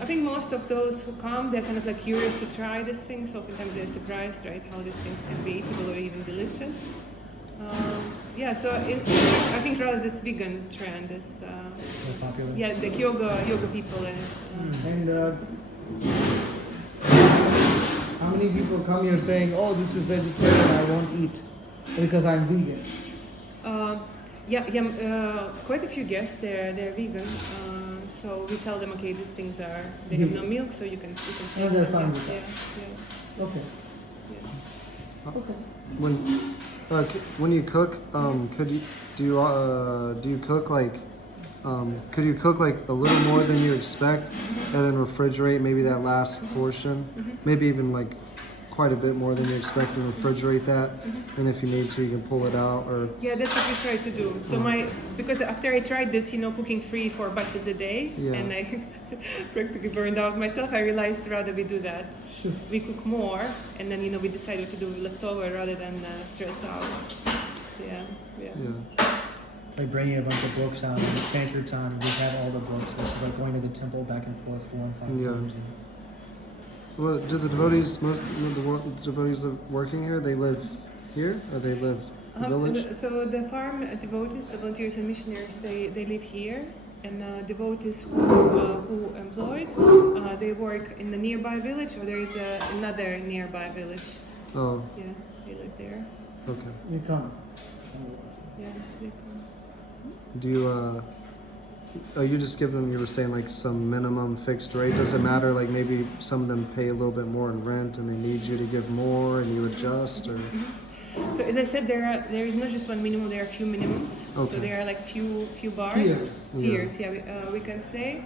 I think most of those who come, they're kind of like curious to try these things. Oftentimes they're surprised, right, how these things can be eatable or even delicious. Yeah, so I think rather this vegan trend is More popular? yeah, like yoga people and And how many people come here saying, "Oh, this is vegetarian, I won't eat because I'm vegan"? quite a few guests. They're vegan. So we tell them, okay, these things they have no milk, so you can Yeah, they're fine with that. Yeah. Okay. Okay. When you cook, do you cook like could you cook like a little more than you expect and then refrigerate maybe that last portion, maybe even like quite a bit more than you expect and refrigerate that. And if you need to, you can pull it out or. Yeah, that's what we try to do. So because after I tried this, cooking 3-4 batches a day, and I practically burned out myself, I realized rather we do that. We cook more, and then we decided to do leftover rather than stress out. Yeah. It's like bringing a bunch of books on and Sankirtan, and we have all the books, which is like going to the temple back and forth 4 and 5 times. Well, do the devotees, the devotees that are working here, they live here or they live in the village? So the farm devotees, the volunteers and missionaries, they live here, and devotees who employed, they work in the nearby village, or there is another nearby village. Oh. Yeah, they live there. Okay. You come. Yeah, they come. Do you you just give them, you were saying like some minimum fixed rate? Does it matter, like maybe some of them pay a little bit more in rent and they need you to give more and you adjust, or? So as I said, there is not just one minimum, there are few minimums. Okay. So there are like few bars. Tiers, we can say.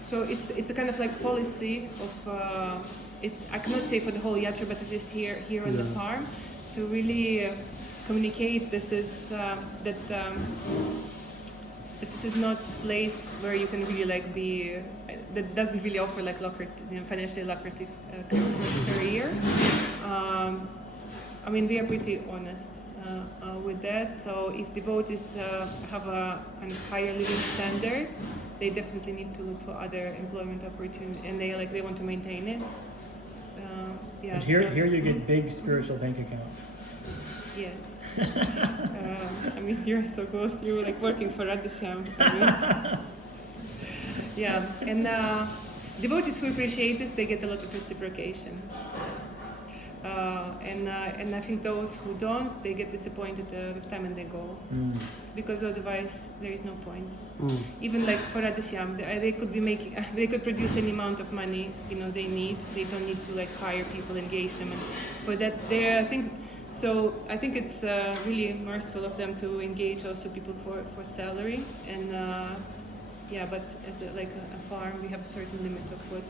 So it's a kind of like policy of, I cannot say for the whole yatra, but at least here on the farm, to really communicate this is that this is not a place where you can really like be, that doesn't really offer like financially lucrative career. I mean, we are pretty honest with that. So if devotees have a kind of higher living standard, they definitely need to look for other employment opportunities, and they want to maintain it. But here you get big spiritual bank account. Yes. I mean, you're so close. You're like working for Radhasham. Yeah, and devotees who appreciate this, they get a lot of reciprocation. And I think those who don't, they get disappointed with time and they go, because otherwise there is no point. Even like for Radhasham, they could be they could produce any amount of money they need. They don't need to like hire people, engage them, and for that I think it's really merciful of them to engage also people for salary, and but as a farm, we have a certain limit of what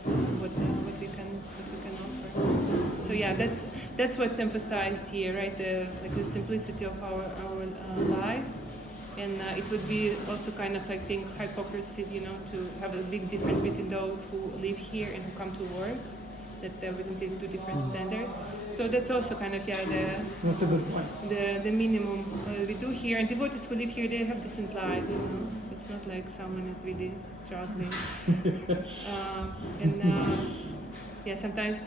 we can offer. So that's what's emphasized here, right? The simplicity of our life, and it would be also kind of like hypocrisy, to have a big difference between those who live here and who come to work. That there wouldn't be two different standards. So that's also kind of That's a good point. the minimum we do here. And devotees who live here, they have decent life. It's not like someone is really struggling. Sometimes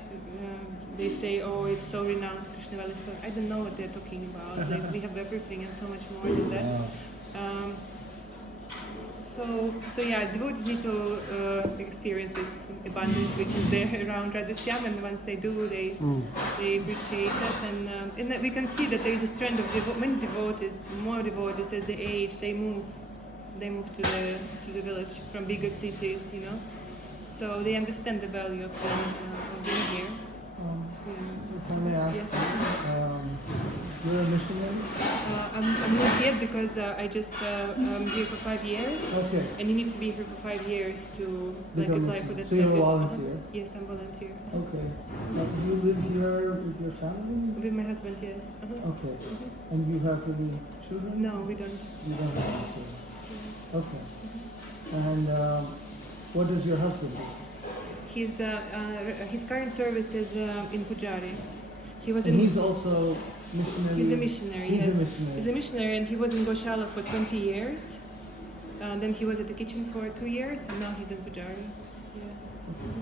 they say, "Oh, it's so renounced Krishna Valley." So I don't know what they're talking about. Like we have everything and so much more than that. Devotees need to experience this abundance which is there around Radhasham, and once they do, they appreciate it, and we can see that there is a trend of many devotees, more devotees as they age, they move to the village from bigger cities, so they understand the value of being here. So can I ask? Yes. You're a missionary? I'm not yet because I just I'm here for 5 years. Okay. And you need to be here for 5 years to Become apply for the so you're a status. volunteer? Yes, I'm volunteer. Okay. Now, do you live here with your family? With my husband, yes. Okay. And you have any children? No, we don't. You don't have children. Okay. And what does your husband do? His current service is in Pujari. He's also missionary. He's a missionary. He's yes. a missionary. He's a missionary, and he was in Goshala for 20 years. Then he was at the kitchen for 2 years, and now he's in Pujari. Yeah.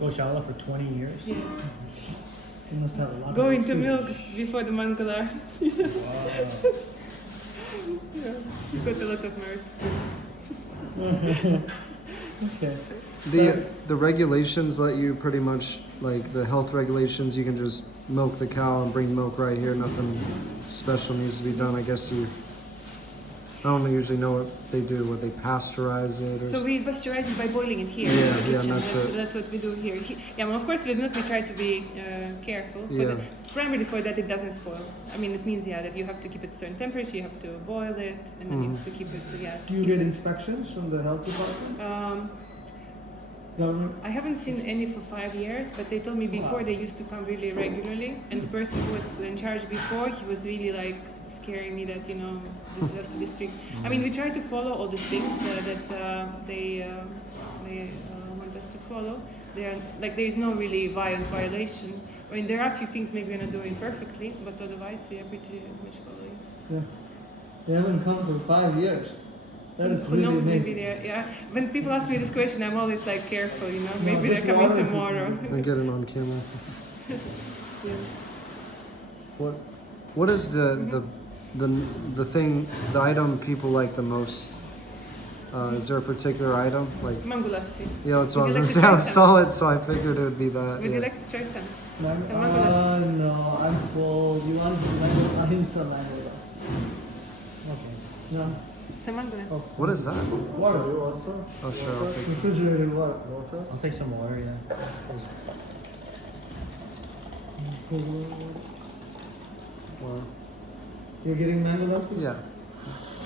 Goshala for 20 years? Yeah. He must have a lot Going of to milk experience. before the Mangala. Wow. Yeah, he got a lot of mercy. Okay. The regulations let you pretty much, like the health regulations, you can just milk the cow and bring milk right here. Nothing special needs to be done. I guess I don't usually know what they do. What they pasteurize it? Or So we pasteurize it by boiling it here. Yeah, in the yeah, kitchen. that's it. So that's what we do here. Well, of course, with milk we try to be careful. Yeah. Primarily for that it doesn't spoil. I mean, it means that you have to keep it a certain temperature, you have to boil it, and then you have to keep it. Do you get inspections from the health department? government? I haven't seen any for 5 years, but they told me before they used to come really regularly. And the person who was in charge before, he was really like scaring me that this has to be strict. I mean, we try to follow all the things that they want us to follow. They are like there is no really violent violation. I mean, there are a few things maybe we're not doing perfectly, but otherwise we are pretty much following. Yeah. They haven't come for 5 years. That is Who really knows? amazing. Maybe they're When people ask me this question, I'm always like careful. Maybe just they're coming water. tomorrow. I get it on camera. Yeah. What is the thing, the item people like the most? Is there a particular item? Like, Mangulassi. yeah, that's what I Would was you gonna like say. to I try saw it, so I figured it would be that. Would yeah. you like to try some? No, I'm full. You want ahimsa mangolas? Okay. No. Some mangolassi. What is that? Water. You want some? Oh, sure, I'll take some. Refrigerated water. Water? I'll take some water, yeah. Well, You're getting mangolassi? yeah.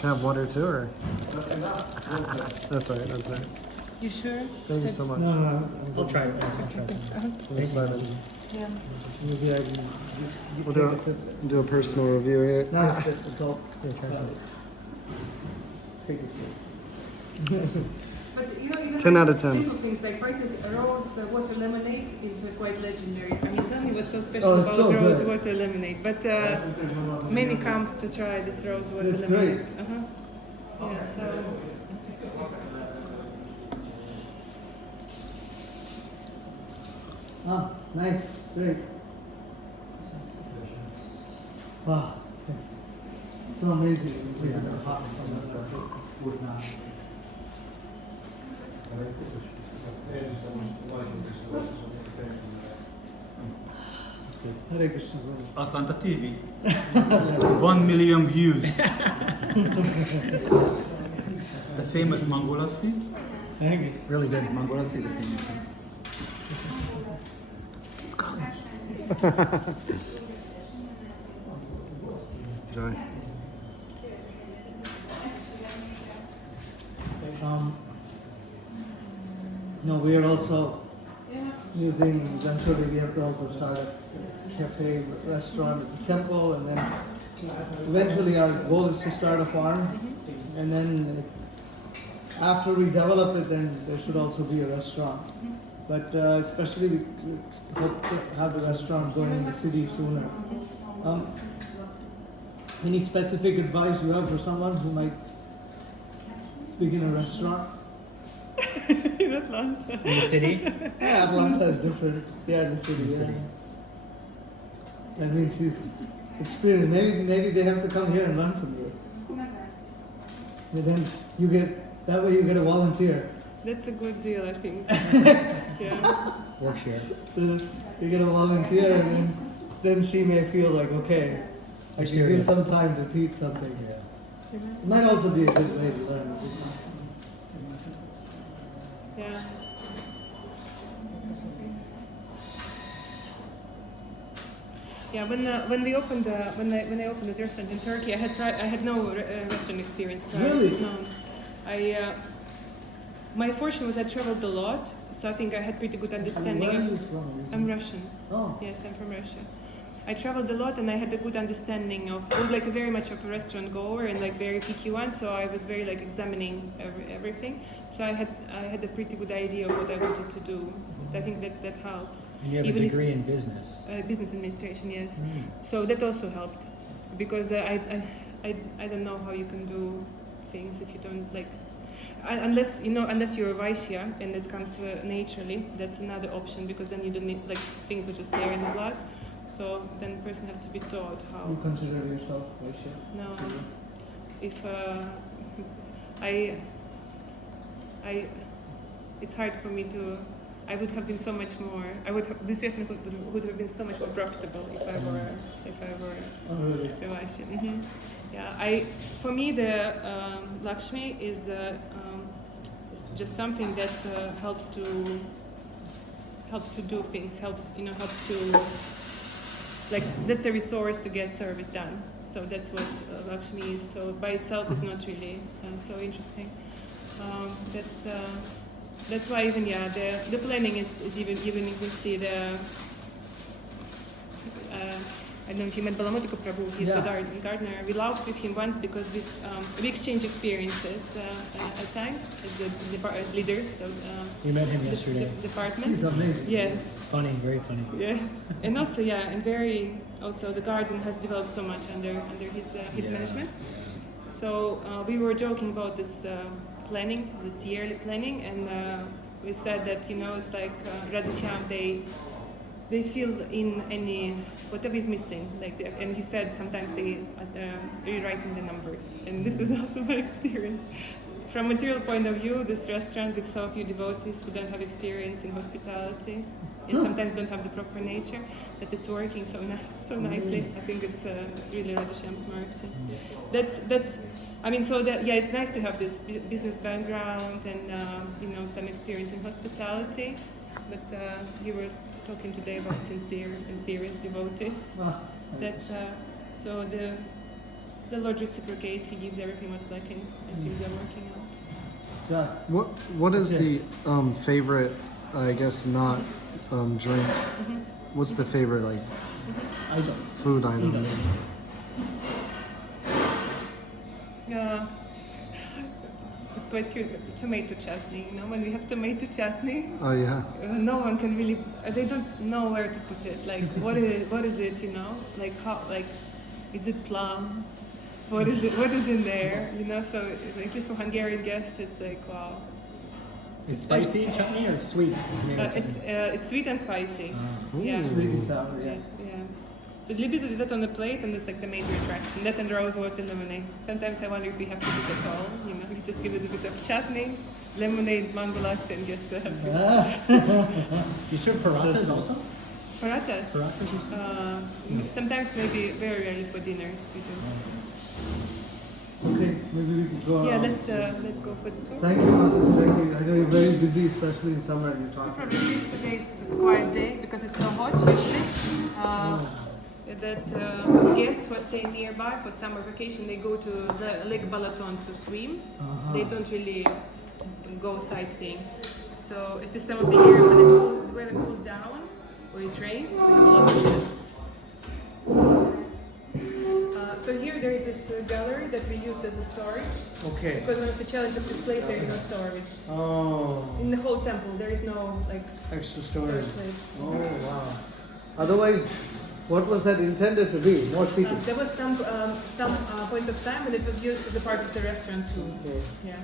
Can I have water too, or? That's enough. That's all right. That's all right. You sure? Thank you so much. No, I'll try it. I'll try some. I'm excited. Yeah. Maybe I can We'll take do a sip. do a personal review here. Not a sip, a gulp. Yeah, try Sorry. some. Take a sip. But even 10 out of 10. simple things like, for instance, rose water lemonade is quite legendary. I mean, tell me what's so special Oh, it's about so rose good. water lemonade. But many come to try this rose water It's lemonade. great. Yeah, so. Ah, nice. Great. Wow. So amazing. when you drink a hot something like this. Hare Krishna. Atlanta TV. 1 million views. The famous Mangolassi. Thank you. Really good. Mangolassi, the famous. Enjoy. No, we are also using, eventually we have to also start a cafe restaurant at the temple, and then eventually our goal is to start a farm, and then after we develop it, then there should also be a restaurant. But especially we hope to have the restaurant going in the city sooner. Any specific advice you have for someone who might begin a restaurant? In Atlanta. In the city? Yeah, Atlanta is different. Yeah, in the city. In the yeah. city. That means she's experienced. Maybe they have to come here and learn from you. And then you get, that way you get a volunteer. That's a good deal, I think. Yeah. Work share. You get a volunteer, and then she may feel like, okay, I You're can give serious. some time to teach something. Yeah. It might also be a good way to learn. Yeah. Yeah, when we opened when I opened the restaurant in Turkey, I had no restaurant experience prior. Really? No. My fortune was I traveled a lot, so I think I had pretty good understanding. Where are you of, from? I'm Russian. Oh. Yes, I'm from Russia. I traveled a lot and I had a good understanding of. I was like very much of a restaurant goer and like very picky one, so I was very like examining everything. So I had a pretty good idea of what I wanted to do. I think that helps. And you have Even a if- degree in business. Business administration, yes. Mm. So that also helped because I don't know how you can do things if you don't like unless you're a Vaishya and it comes naturally. That's another option because then you don't need like things are just there in the blood. So then the person has to be taught how. You consider yourself Vaishya? No, if it's hard for me to. I would have been so much more. This restaurant would have been so much more profitable if I were Oh, really? a Vaishya. Mm-hmm. Yeah, for me the Lakshmi is just something that helps to do things. Helps to like that's a resource to get service done. So that's what Lakshmi is. So by itself is not really so interesting. That's why even the planning is even you can see the. I don't know if you met Balamotico Prabhu, he's the gardener. We laughed with him once because we exchange experiences at times as leaders. So, You met him yesterday. Departments. He's amazing. Yes. Funny, very funny. Yeah. And also, also the garden has developed so much under his management. So we were joking about this planning, this yearly planning, and we said that it's like Radhasham, they feel in any whatever is missing, and he said sometimes they are rewriting the numbers, and this is also my experience. From a material point of view, this restaurant with so few devotees who don't have experience in hospitality and sometimes don't have the proper nature, that it's working so nicely. I think it's really Radhasham's mercy. That's. I mean, it's nice to have this business background and some experience in hospitality, but you were talking today about sincere and serious devotees. So the Lord reciprocates; He gives everything what's lacking, and things are working out. Yeah. What is the favorite? I guess not drink. What's the favorite food item? It's quite cute. Tomato chutney. When we have tomato chutney, Oh yeah. no one can really. They don't know where to put it. Like what is it? Like how? Like is it plum? What is it? What is in there? So at least for Hungarian guests, it's like wow. Is spicy chutney or sweet? It's sweet and spicy. Yeah. Sweet and sour, yeah. So a little bit of that on the plate, and it's like the major attraction. That and rose water lemonade. Sometimes I wonder if we have to do it at all. You just give it a bit of chutney, lemonade, mango lassi, and guess You serve parathas also? Parathas. Sometimes maybe very rarely for dinners we do. Okay, maybe we could go. Yeah, let's go for the tour. Thank you, Mother. Thank you. I know you're very busy, especially in summer. You're talking. Probably today's a quiet day because it's so hot usually. That guests who are staying nearby for summer vacation, they go to the Lake Balaton to swim. They don't really go sightseeing. So at this time of the year, when the weather cools down or it rains, we have a lot of guests. So here there is this gallery that we use as a storage. Okay. Because one of the challenges of this place, there is no storage. Oh. In the whole temple, there is no Extra storage. place. Oh wow. Otherwise, what was that intended to be? More seating. There was some point of time when it was used as a part of the restaurant too. Okay. Yeah.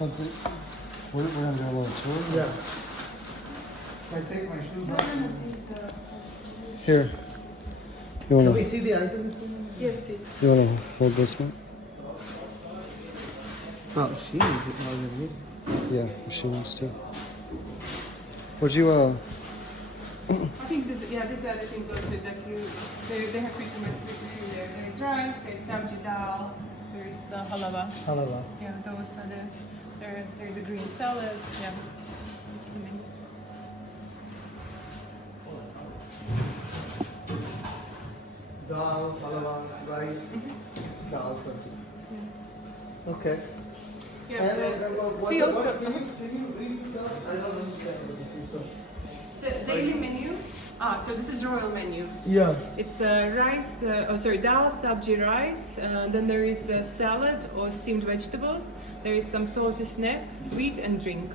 We're gonna do a little tour. Yeah. Can I take my shoes off? Here. You Can we wanna see the items? Yes, please. you wanna hold this one? Oh, she needs it more than me. Yeah, if she wants to. Would you I think these are the things also that they have pretty much there. There is rice, there is sabji dal, there is halava. Halala. Yeah, those are there is a green salad. Yeah, that's the menu. Dal, halala, rice, dal, sabji. Okay. Yeah, And, see also. Can you read this out? I don't understand what this is. So. The daily menu. So this is royal menu. Yeah. It's rice, dal, sabji rice. Then there is salad or steamed vegetables. There is some salty snack, sweet, and drink.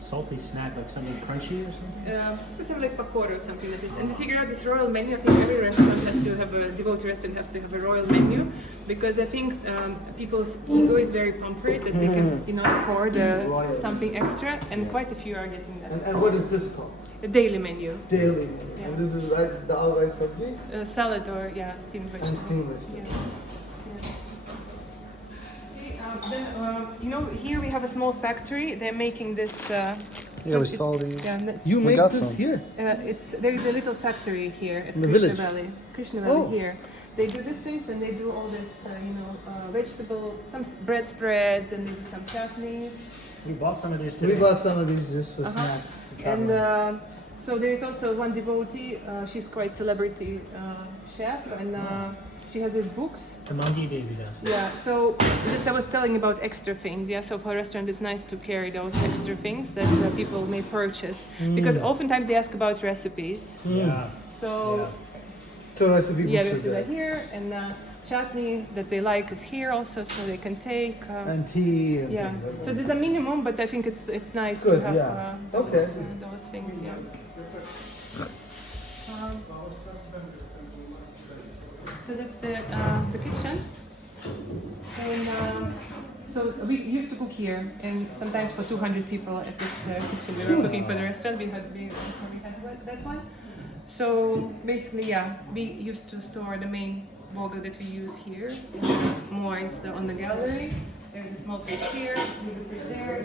Salty snack, like something crunchy or something? Something like pakora or something like this. And to figure out this royal menu, I think every restaurant has to have devotee restaurant has to have a royal menu, because I think people's ego is very pampered that they can, afford something extra, and quite a few are getting that. And what is this called? A daily menu. Daily. Yeah. And this is dal, rice, sabji? Salad or steamed vegetables. And steamed vegetables. Then, here we have a small factory. They're making this. Yeah, we saw these. Yeah, You We make got this some. here? there is a little factory here at In the Krishna village? Valley. Krishna Valley Oh. here. They do these things and they do all this, vegetable, some bread spreads, and they do some chutneys. We bought some of these We today. bought some of these just for snacks. And So there is also one devotee. She's quite celebrity chef, and she has these books. Tamangi Devi does. Yeah. So just I was telling about extra things. Yeah. So for a restaurant, it's nice to carry those extra things that people may purchase because oftentimes they ask about recipes. Yeah. So So recipe yeah, books recipes are are there. here, and chutney that they like is here also, so they can take. And tea. And Yeah. things like So that. there's a minimum, but I think it's nice Good, to have yeah. those, Okay. those things. Yeah. So that's the kitchen, and so we used to cook here, and sometimes for 200 people at this kitchen. We were cooking for the restaurant. We had that one. So basically, yeah, we used to store the main boga that we use here. More is on the gallery. There's a small fridge here, little fridge there.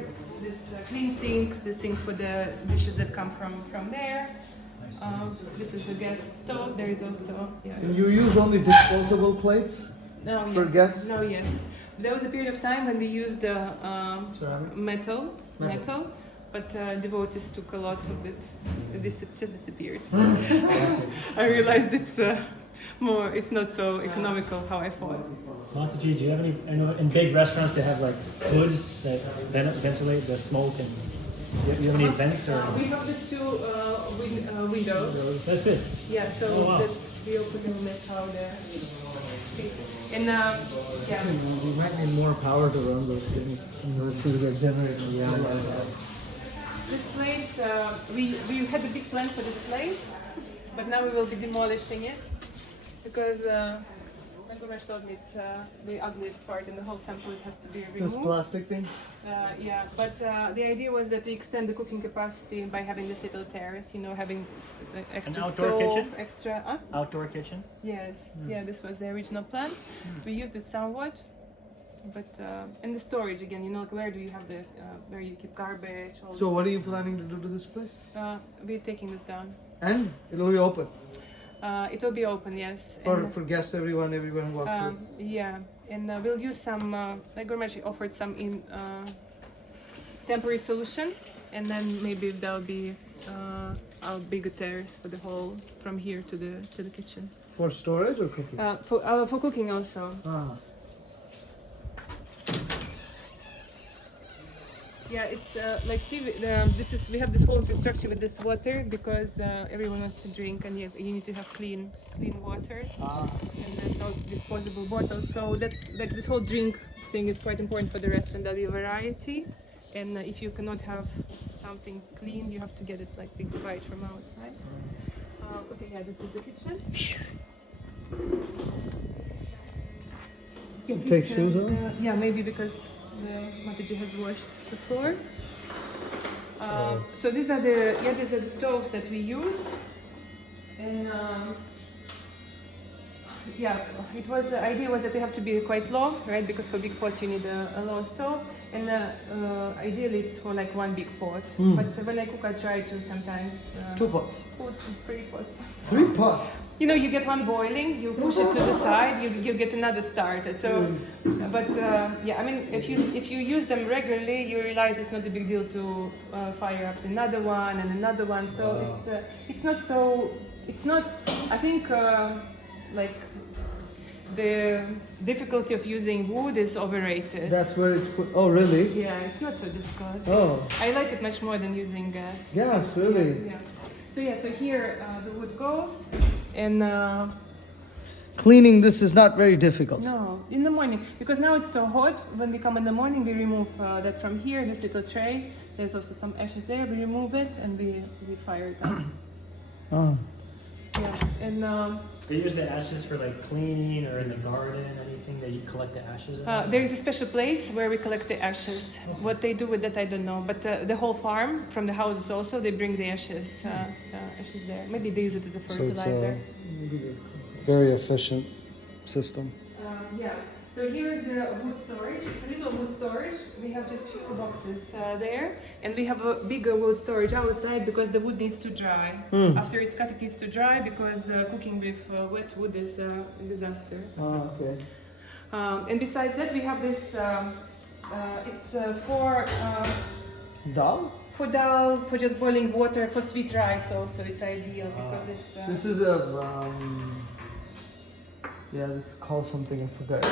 This clean sink, the sink for the dishes that come from there. This is the gas stove. There is also And you use only disposable plates? no, for yes. gas? No, yes. There was a period of time when we used Ceramic? metal, but devotees took a lot of it. This just disappeared. I realized it's more. It's not so economical how I thought. Mataji, do you have any? I know in big restaurants they have like hoods that ventilate the smoke, and you have any vents or? We have these two windows. That's it. Yeah, so Oh, wow. that's we open and that's how the and yeah. We might need more power to run those things. Let's see the generator. Yeah. This place, we had a big plan for this place, but now we will be demolishing it because my Gurush told me it's the ugliest part in the whole temple. It has to be This removed. plastic thing? Yeah, but the idea was that we extend the cooking capacity by having this little terrace, you know, having extra outdoor stove, kitchen? extra. Outdoor kitchen. Yes, yeah, this was the original plan. We used it somewhat, but and the storage again, you know, like where do you have the where you keep garbage? All So this what are you planning to do to this place? we're taking this down. And it'll be open It will be open, yes. for guests, everyone walk through. Yeah, and we'll use some. Like Gourmet offered some in temporary solution, and then maybe there'll be a bigger terrace for the whole from here to the kitchen. For storage or cooking? For cooking also. Yeah, it's like see, this is we have this whole infrastructure with this water because everyone wants to drink, and you need to have clean water, and then those disposable bottles. So that's like this whole drink thing is quite important for the restaurant. There'll be a variety, and if you cannot have something clean, you have to get it like big bite from outside. Okay, yeah, this is the kitchen. Take shoes on? Yeah, maybe because Mataji has washed the floors. So these are the stoves that we use, and yeah, it was the idea was that they have to be quite low, right? Because for big pots you need a low stove, and ideally it's for like one big pot. But when I cook, I try to sometimes 2 pots. put 3 pots. 3 pots. You know, you get one boiling, you push it to the side, you get another started. So, but yeah, I mean, if you use them regularly, you realize it's not a big deal to fire up another one and another one. So it's not so. It's not. I think like the difficulty of using wood is overrated. That's where it's put. Oh, really? Yeah, it's not so difficult. Oh. I like it much more than using gas. Yes, really. Yeah. So here the wood goes, and Cleaning this is not very difficult. no, in the morning because now it's so hot. When we come in the morning, we remove that from here, this little tray. There's also some ashes there. We remove it and we fire it up. Oh. Yeah, and They use the ashes for like cleaning or in the garden, anything that you collect the ashes in. there is a special place where we collect the ashes. What they do with that, I don't know. But the whole farm, from the houses also, they bring the ashes there. Maybe they use it as a So it's fertilizer. a very efficient system. Yeah. So here is the wood storage. It's a little wood storage. We have just few boxes there, and we have a bigger wood storage outside because the wood needs to dry. After it's cut, it needs to dry because cooking with wet wood is a disaster. Oh, okay. And besides that, we have this. It's for Dal? For dal, for just boiling water, for sweet rice also, it's ideal because it's. This is a yeah, this is called something I forgot.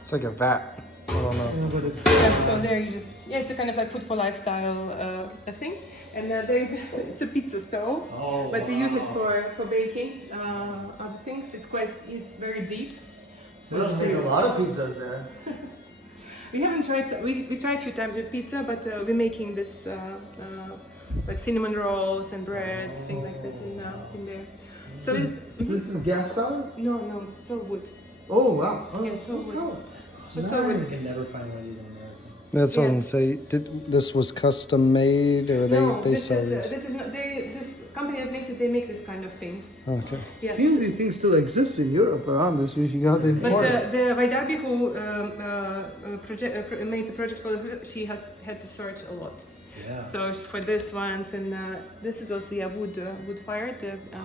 It's like a vat. I don't know. Yeah, but it's Yeah, so there you just it's a kind of like food for lifestyle thing, and there's it's a pizza stove, but we use it for baking other things. It's very deep. so there's like a lot of pizzas there. We haven't tried. We tried a few times with pizza, but we're making this like cinnamon rolls and breads, things like that in there. So it's, This is gas powered? no, it's all wood. Oh wow. Oh, Yeah, it's all wood. cool. It's all wood. You can never find one either in America. That's what I'm Yeah. gonna say. This was custom made, or No, they this sell is these? this is not this company that makes it. They make this kind of things. Okay. Yeah. Seems these things still exist in Europe around this. You got to But import it. the Vaidarbi who made the project for the she has had to search a lot. Yeah. So for this ones and this is also a wood fired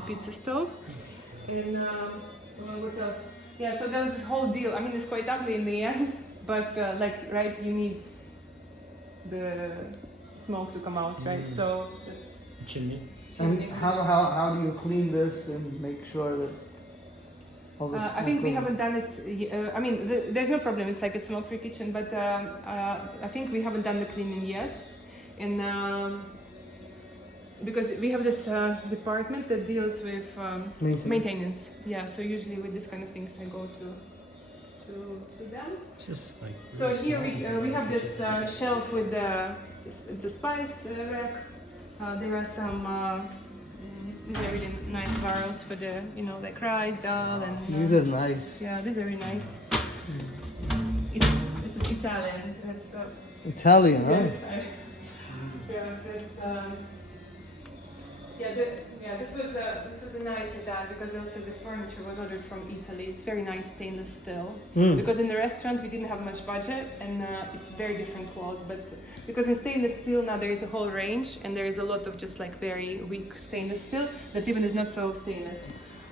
pizza stove. And what else? Yeah, so that was the whole deal. I mean, it's quite ugly in the end, but right, you need the smoke to come out, right? So that's Chimney. And how do you clean this and make sure that all this? I think we haven't done it. I mean, there's no problem. It's like a smoke-free kitchen, but I think we haven't done the cleaning yet, and because we have this department that deals with maintenance. Yeah, so usually with this kind of things, I go to them. It's just like. So here we have this shelf with the spice rack. There are some these are really nice barrels for the like rice, dal, and These are nice. yeah, these are very nice. It's Italian. That's Italian, huh? yes, this was a nice Italian because also the furniture was ordered from Italy. It's very nice stainless steel. Because in the restaurant we didn't have much budget and it's very different quality. But because in stainless steel now there is a whole range and there is a lot of just like very weak stainless steel that even is not so stainless.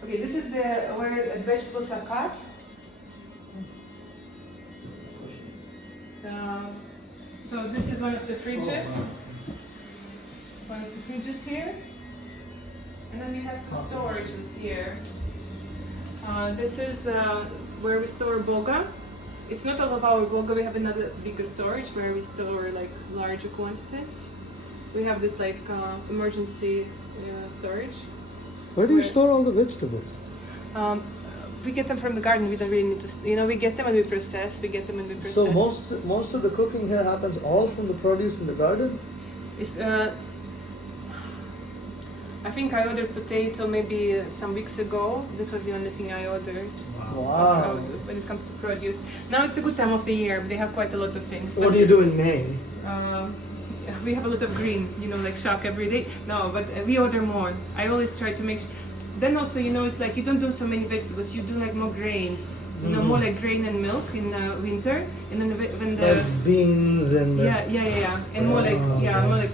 Okay, this is where vegetables are cut. So this is one of the fridges. One of the fridges here. And then we have two storages here. This is where we store boga. It's not all of our boga. We have another bigger storage where we store like larger quantities. We have this like emergency storage. Where do you store all the vegetables? We get them from the garden. We don't really need to. We get them and we process. We get them and we process. So most of the cooking here happens all from the produce in the garden. It's, I think I ordered potato maybe some weeks ago. This was the only thing I ordered. Wow. When it comes to produce. Now it's a good time of the year. They have quite a lot of things. So what do you do in May? We have a lot of green, like shock every day. No, but we order more. I always try to make. Then also, it's like you don't do so many vegetables. You do like more grain. More like grain and milk in winter, and then when the Like beans and and more like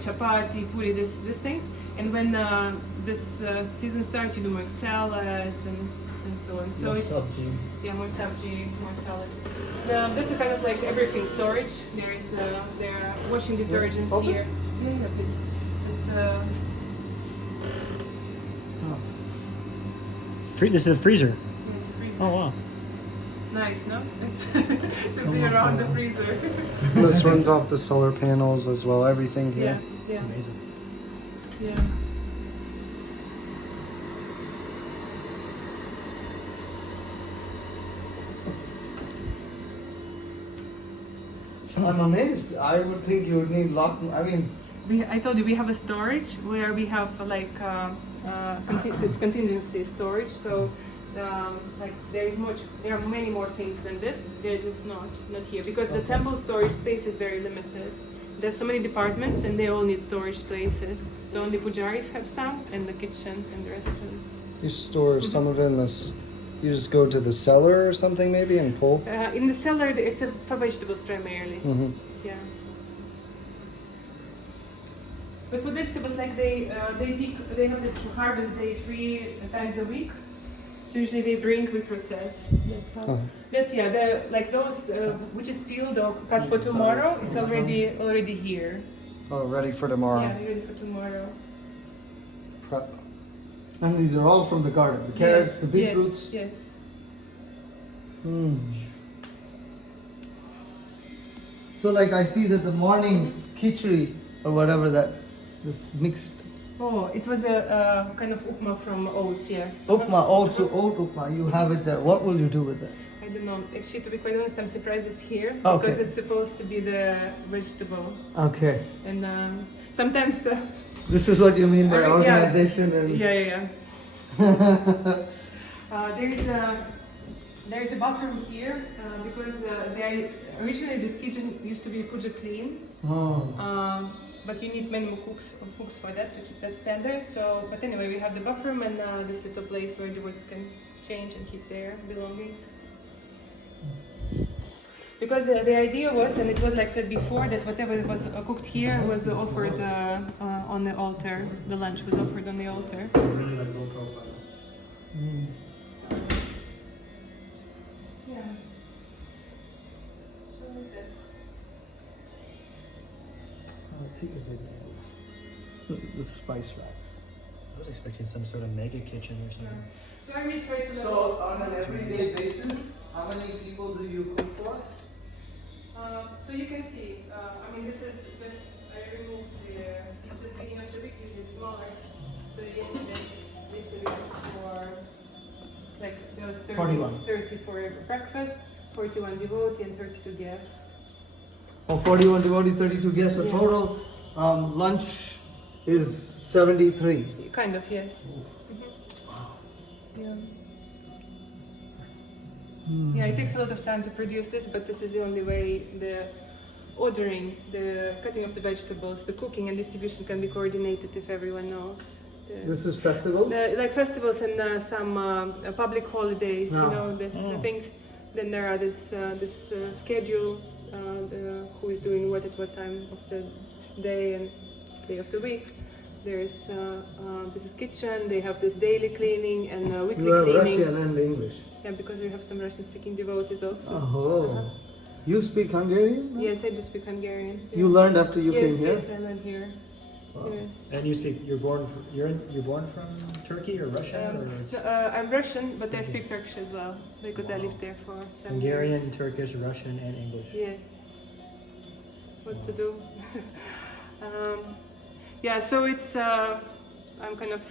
chapati, puri, these things. And when this season starts, you do more salads and so on. So more it's sabji. more sabji, more salads. That's a kind of like everything storage. There are washing detergents Open? here. Yeah, it's This is a freezer. it's a freezer. Oh wow. Nice, no? It's to be around the freezer. This runs off the solar panels as well. Everything here. Yeah, It's amazing. yeah. I'm amazed. I would think you would need lot. I mean, I told you we have a storage where we have like it's contingency storage. So like there are many more things than this. They're just not here because the temple storage space is very limited. There's so many departments and they all need storage places. So only pujaris have some, and the kitchen and the restaurant. You store some of it in this. You just go to the cellar or something maybe and pull. In the cellar, it's for vegetables primarily. Mm-hmm. Yeah. But for vegetables, like they have this harvest day 3 times a week. So usually they bring, we process. That's how. Uh-huh. That's like those which is peeled or cut for tomorrow. It's already here. Oh, ready for tomorrow. Yeah, ready for tomorrow. Prep. And these are all from the garden. The carrots, the beetroots. Yes. Hmm. So like I see that the morning khichdi or whatever that this mixed Oh, it was a kind of upma from oats, yeah. upma, oat upma. You have it there. What will you do with that? I don't know. Actually, to be quite honest, I'm surprised it's here Okay. because it's supposed to be the vegetable. Okay. And sometimes. This is what you mean by Yeah. organization and. Yeah. There is a bathroom here because originally this kitchen used to be Puja clean. Oh. But you need many more hooks for that to keep that standard. So, but anyway, we have the bathroom and this little place where the devotees can change and keep their belongings. Because the idea was, and it was like that before, that whatever was cooked here was offered on the altar. The lunch was offered on the altar. Really like low profile. Mm. Yeah. I'll take a bit of the spice racks. I was expecting some sort of mega kitchen or something. So I will try to. So on an everyday basis, how many people do you cook for? So you can see. I mean, this is just I removed it's just beginning of the week. Usually it's smaller. So yesterday for like there was 30 for breakfast, 41 devotee and 32 guests. Oh, 41 devotees, 32 guests. So Yeah. total lunch is 73. Kind of, yes. Yeah. Yeah, it takes a lot of time to produce this, but this is the only way the ordering, the cutting of the vegetables, the cooking and distribution can be coordinated if everyone knows. This is festival? Like festivals and some public holidays, Ah. you know, this things. Then there are this schedule, who is doing what at what time of the day and day of the week. There's this is kitchen. They have this daily cleaning and weekly You have cleaning. Russian and English. Yeah, because we have some Russian-speaking devotees also. Oh. You speak Hungarian? no? Yes, I do speak Hungarian. You learned after you came here? Yes, I learned here. Wow. Yes. And you speak. You're born from Turkey or Russia or No, I'm Russian, but I speak Turkish as well because I lived there for 7 Hungarian, years. Turkish, Russian, and English. Yes. What to do? Yeah, so it's I'm kind of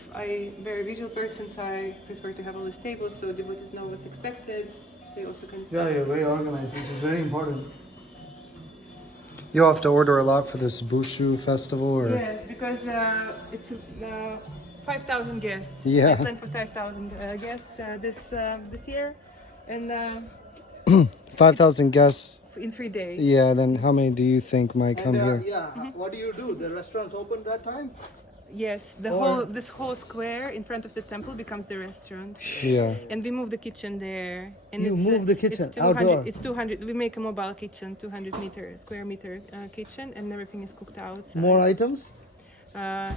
very visual person, so I prefer to have all the tables so devotees know what's expected. They also can. Yeah, you're very organized, which is very important. You'll have to order a lot for this Bushu festival, or Yes, because it's 5,000 guests. Yeah. I planned for 5,000 guests this year, and 5,000 guests. in 3 days. Yeah, then how many do you think might come here? Yeah, what do you do? The restaurant's open that time? Yes, this whole square in front of the temple becomes the restaurant, Yeah. and we move the kitchen there. And You it's, move the kitchen it's 200, outdoor? It's 200. We make a mobile kitchen, 200 square meter kitchen, and everything is cooked outside. More items?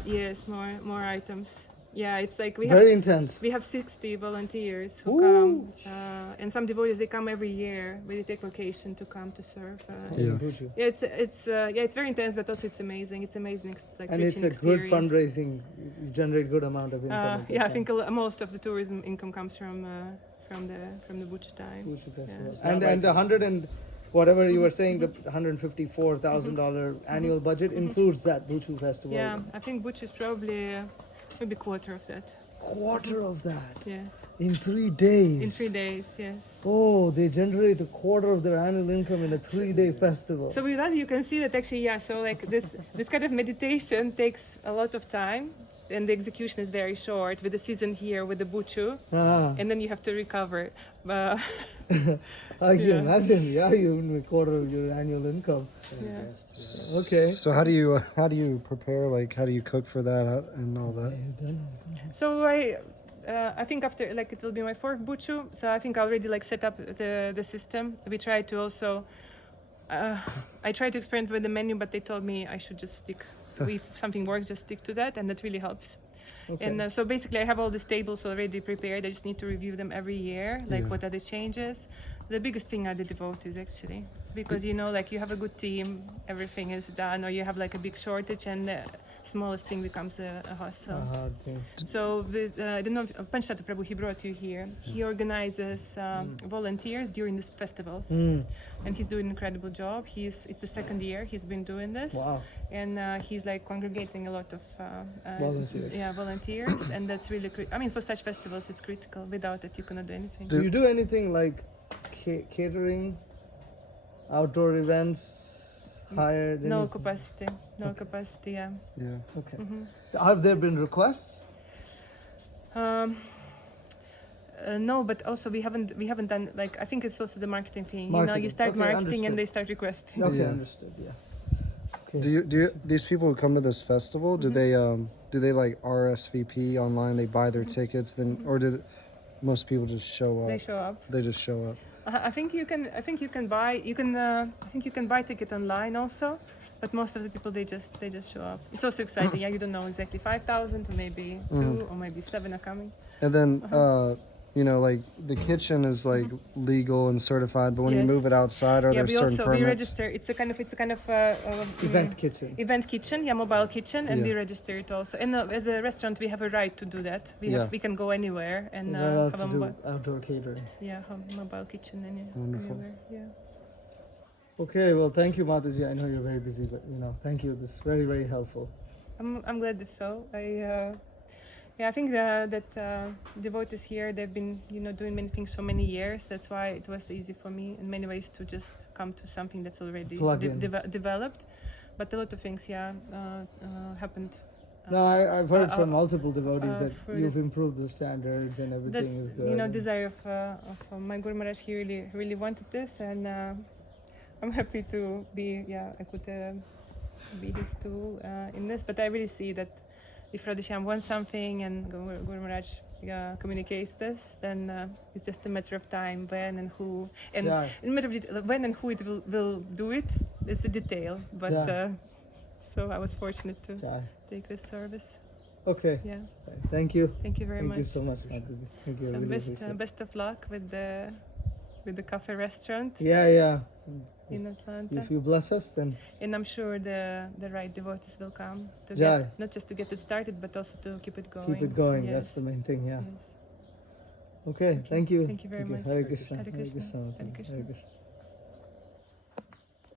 Yes, more items. Yeah, it's like we Very have. intense. We have 60 volunteers who Ooh. come, and some devotees they come every year. They take vacation to come to serve. Yeah. Yeah, it's very intense, but also it's amazing. It's amazing, like And rich it's in a good experience. fundraising. You generate good amount of income. at that Yeah, I time. think most of the tourism income comes from the Bucha time. Buchu festival. Yeah. And the 100 and whatever you were saying, the $154,000 annual budget includes that Buchu festival. Yeah, I think Bucha is probably maybe quarter of that. Quarter of that Yes, in 3 days. in 3 days. Yes. Oh, they generate a quarter of their annual income in a 3-day festival. So with that, you can see that actually, yeah. So like this kind of meditation takes a lot of time, and the execution is very short with the season here with the Buchu, and then you have to recover. I can Yeah. imagine. Yeah, you even a quarter of your annual income. Yeah. Okay. So how do you prepare? Like, how do you cook for that and all that? So I think after like it will be my 4th Buchu, so I think I already like set up the system. We try to also I try to experiment with the menu, but they told me I should just stick. If something works, just stick to that, and that really helps. Okay. And so basically, I have all these tables already prepared. I just need to review them every year, like Yeah. what are the changes. The biggest thing are the devotees, actually, because you know, like you have a good team, everything is done, or you have like a big shortage, and the smallest thing becomes a hassle. hard thing. So with, I don't know if Panchata Prabhu, he brought you here. He organizes volunteers during these festivals, Mm. and he's doing an incredible job. It's the second year he's been doing this, Wow. and he's like congregating a lot of Volunteers. Yeah, volunteers, and that's really. I mean, for such festivals, it's critical. Without it, you cannot do anything. Do you do anything like catering, outdoor events, hired? No anything? capacity. No capacity. Yeah. Yeah. Okay. Mm-hmm. Have there been requests? No, but also we haven't done, like, I think it's also the marketing thing. You know, Marketing. you start Okay, marketing understood. and they start requesting. Okay, Yeah. understood. Yeah. Okay. Do you these people who come to this festival, do they like RSVP online? They buy their tickets, then, or do most people just show up? They show up. They just show up. I think you can buy ticket online also, but most of the people they just show up. It's also exciting. Yeah, you don't know exactly 5,000 or maybe 2 or maybe 7 are coming. And then, you know, like the kitchen is like legal and certified, but when you Yes. move it outside, are Yeah, there we certain also permits? we register. It's a kind of Event kitchen. event kitchen, yeah, mobile kitchen, and Yeah. we register it also. And as a restaurant, we have a right to do that. Yeah. We can go anywhere and You're allowed have to a do mobile, outdoor catering. have mobile kitchen Wonderful. anywhere. Yeah. Okay, well, thank you, Mataji. I know you're very busy, but thank you. This is very, very helpful. I'm glad that so. I think that devotees here, they've been doing many things for many years. That's why it was easy for me in many ways to just come to something that's already Plug in. developed. But a lot of things, happened. No, I've heard from multiple devotees that for you've improved the standards and everything is That's good. desire of my Guru Maharaj. He really wanted this, and I'm happy to be. Yeah, I could be his tool in this. But I really see that if Radheshyam wants something and Guru Maharaj communicates this, then it's just a matter of time when and who, and Yeah. in matter of when and who it will do it. It's a detail, but Yeah. so I was fortunate to Jai. take this service. Okay. Yeah, Thank you. thank you very Thank much. you so much, Mataji. Thank you. I So really appreciate it. best of luck with the cafe restaurant Yeah. in Atlanta. If you bless us, then And I'm sure the right devotees will come to Jai. not just to get it started, but also to keep it going. keep it going. Yes. That's the main thing. Yeah. Yes. Okay. Thank you. Thank you very much. Hare Krishna. Hare Krishna. Mataji. Hare Krishna. Hare Krishna.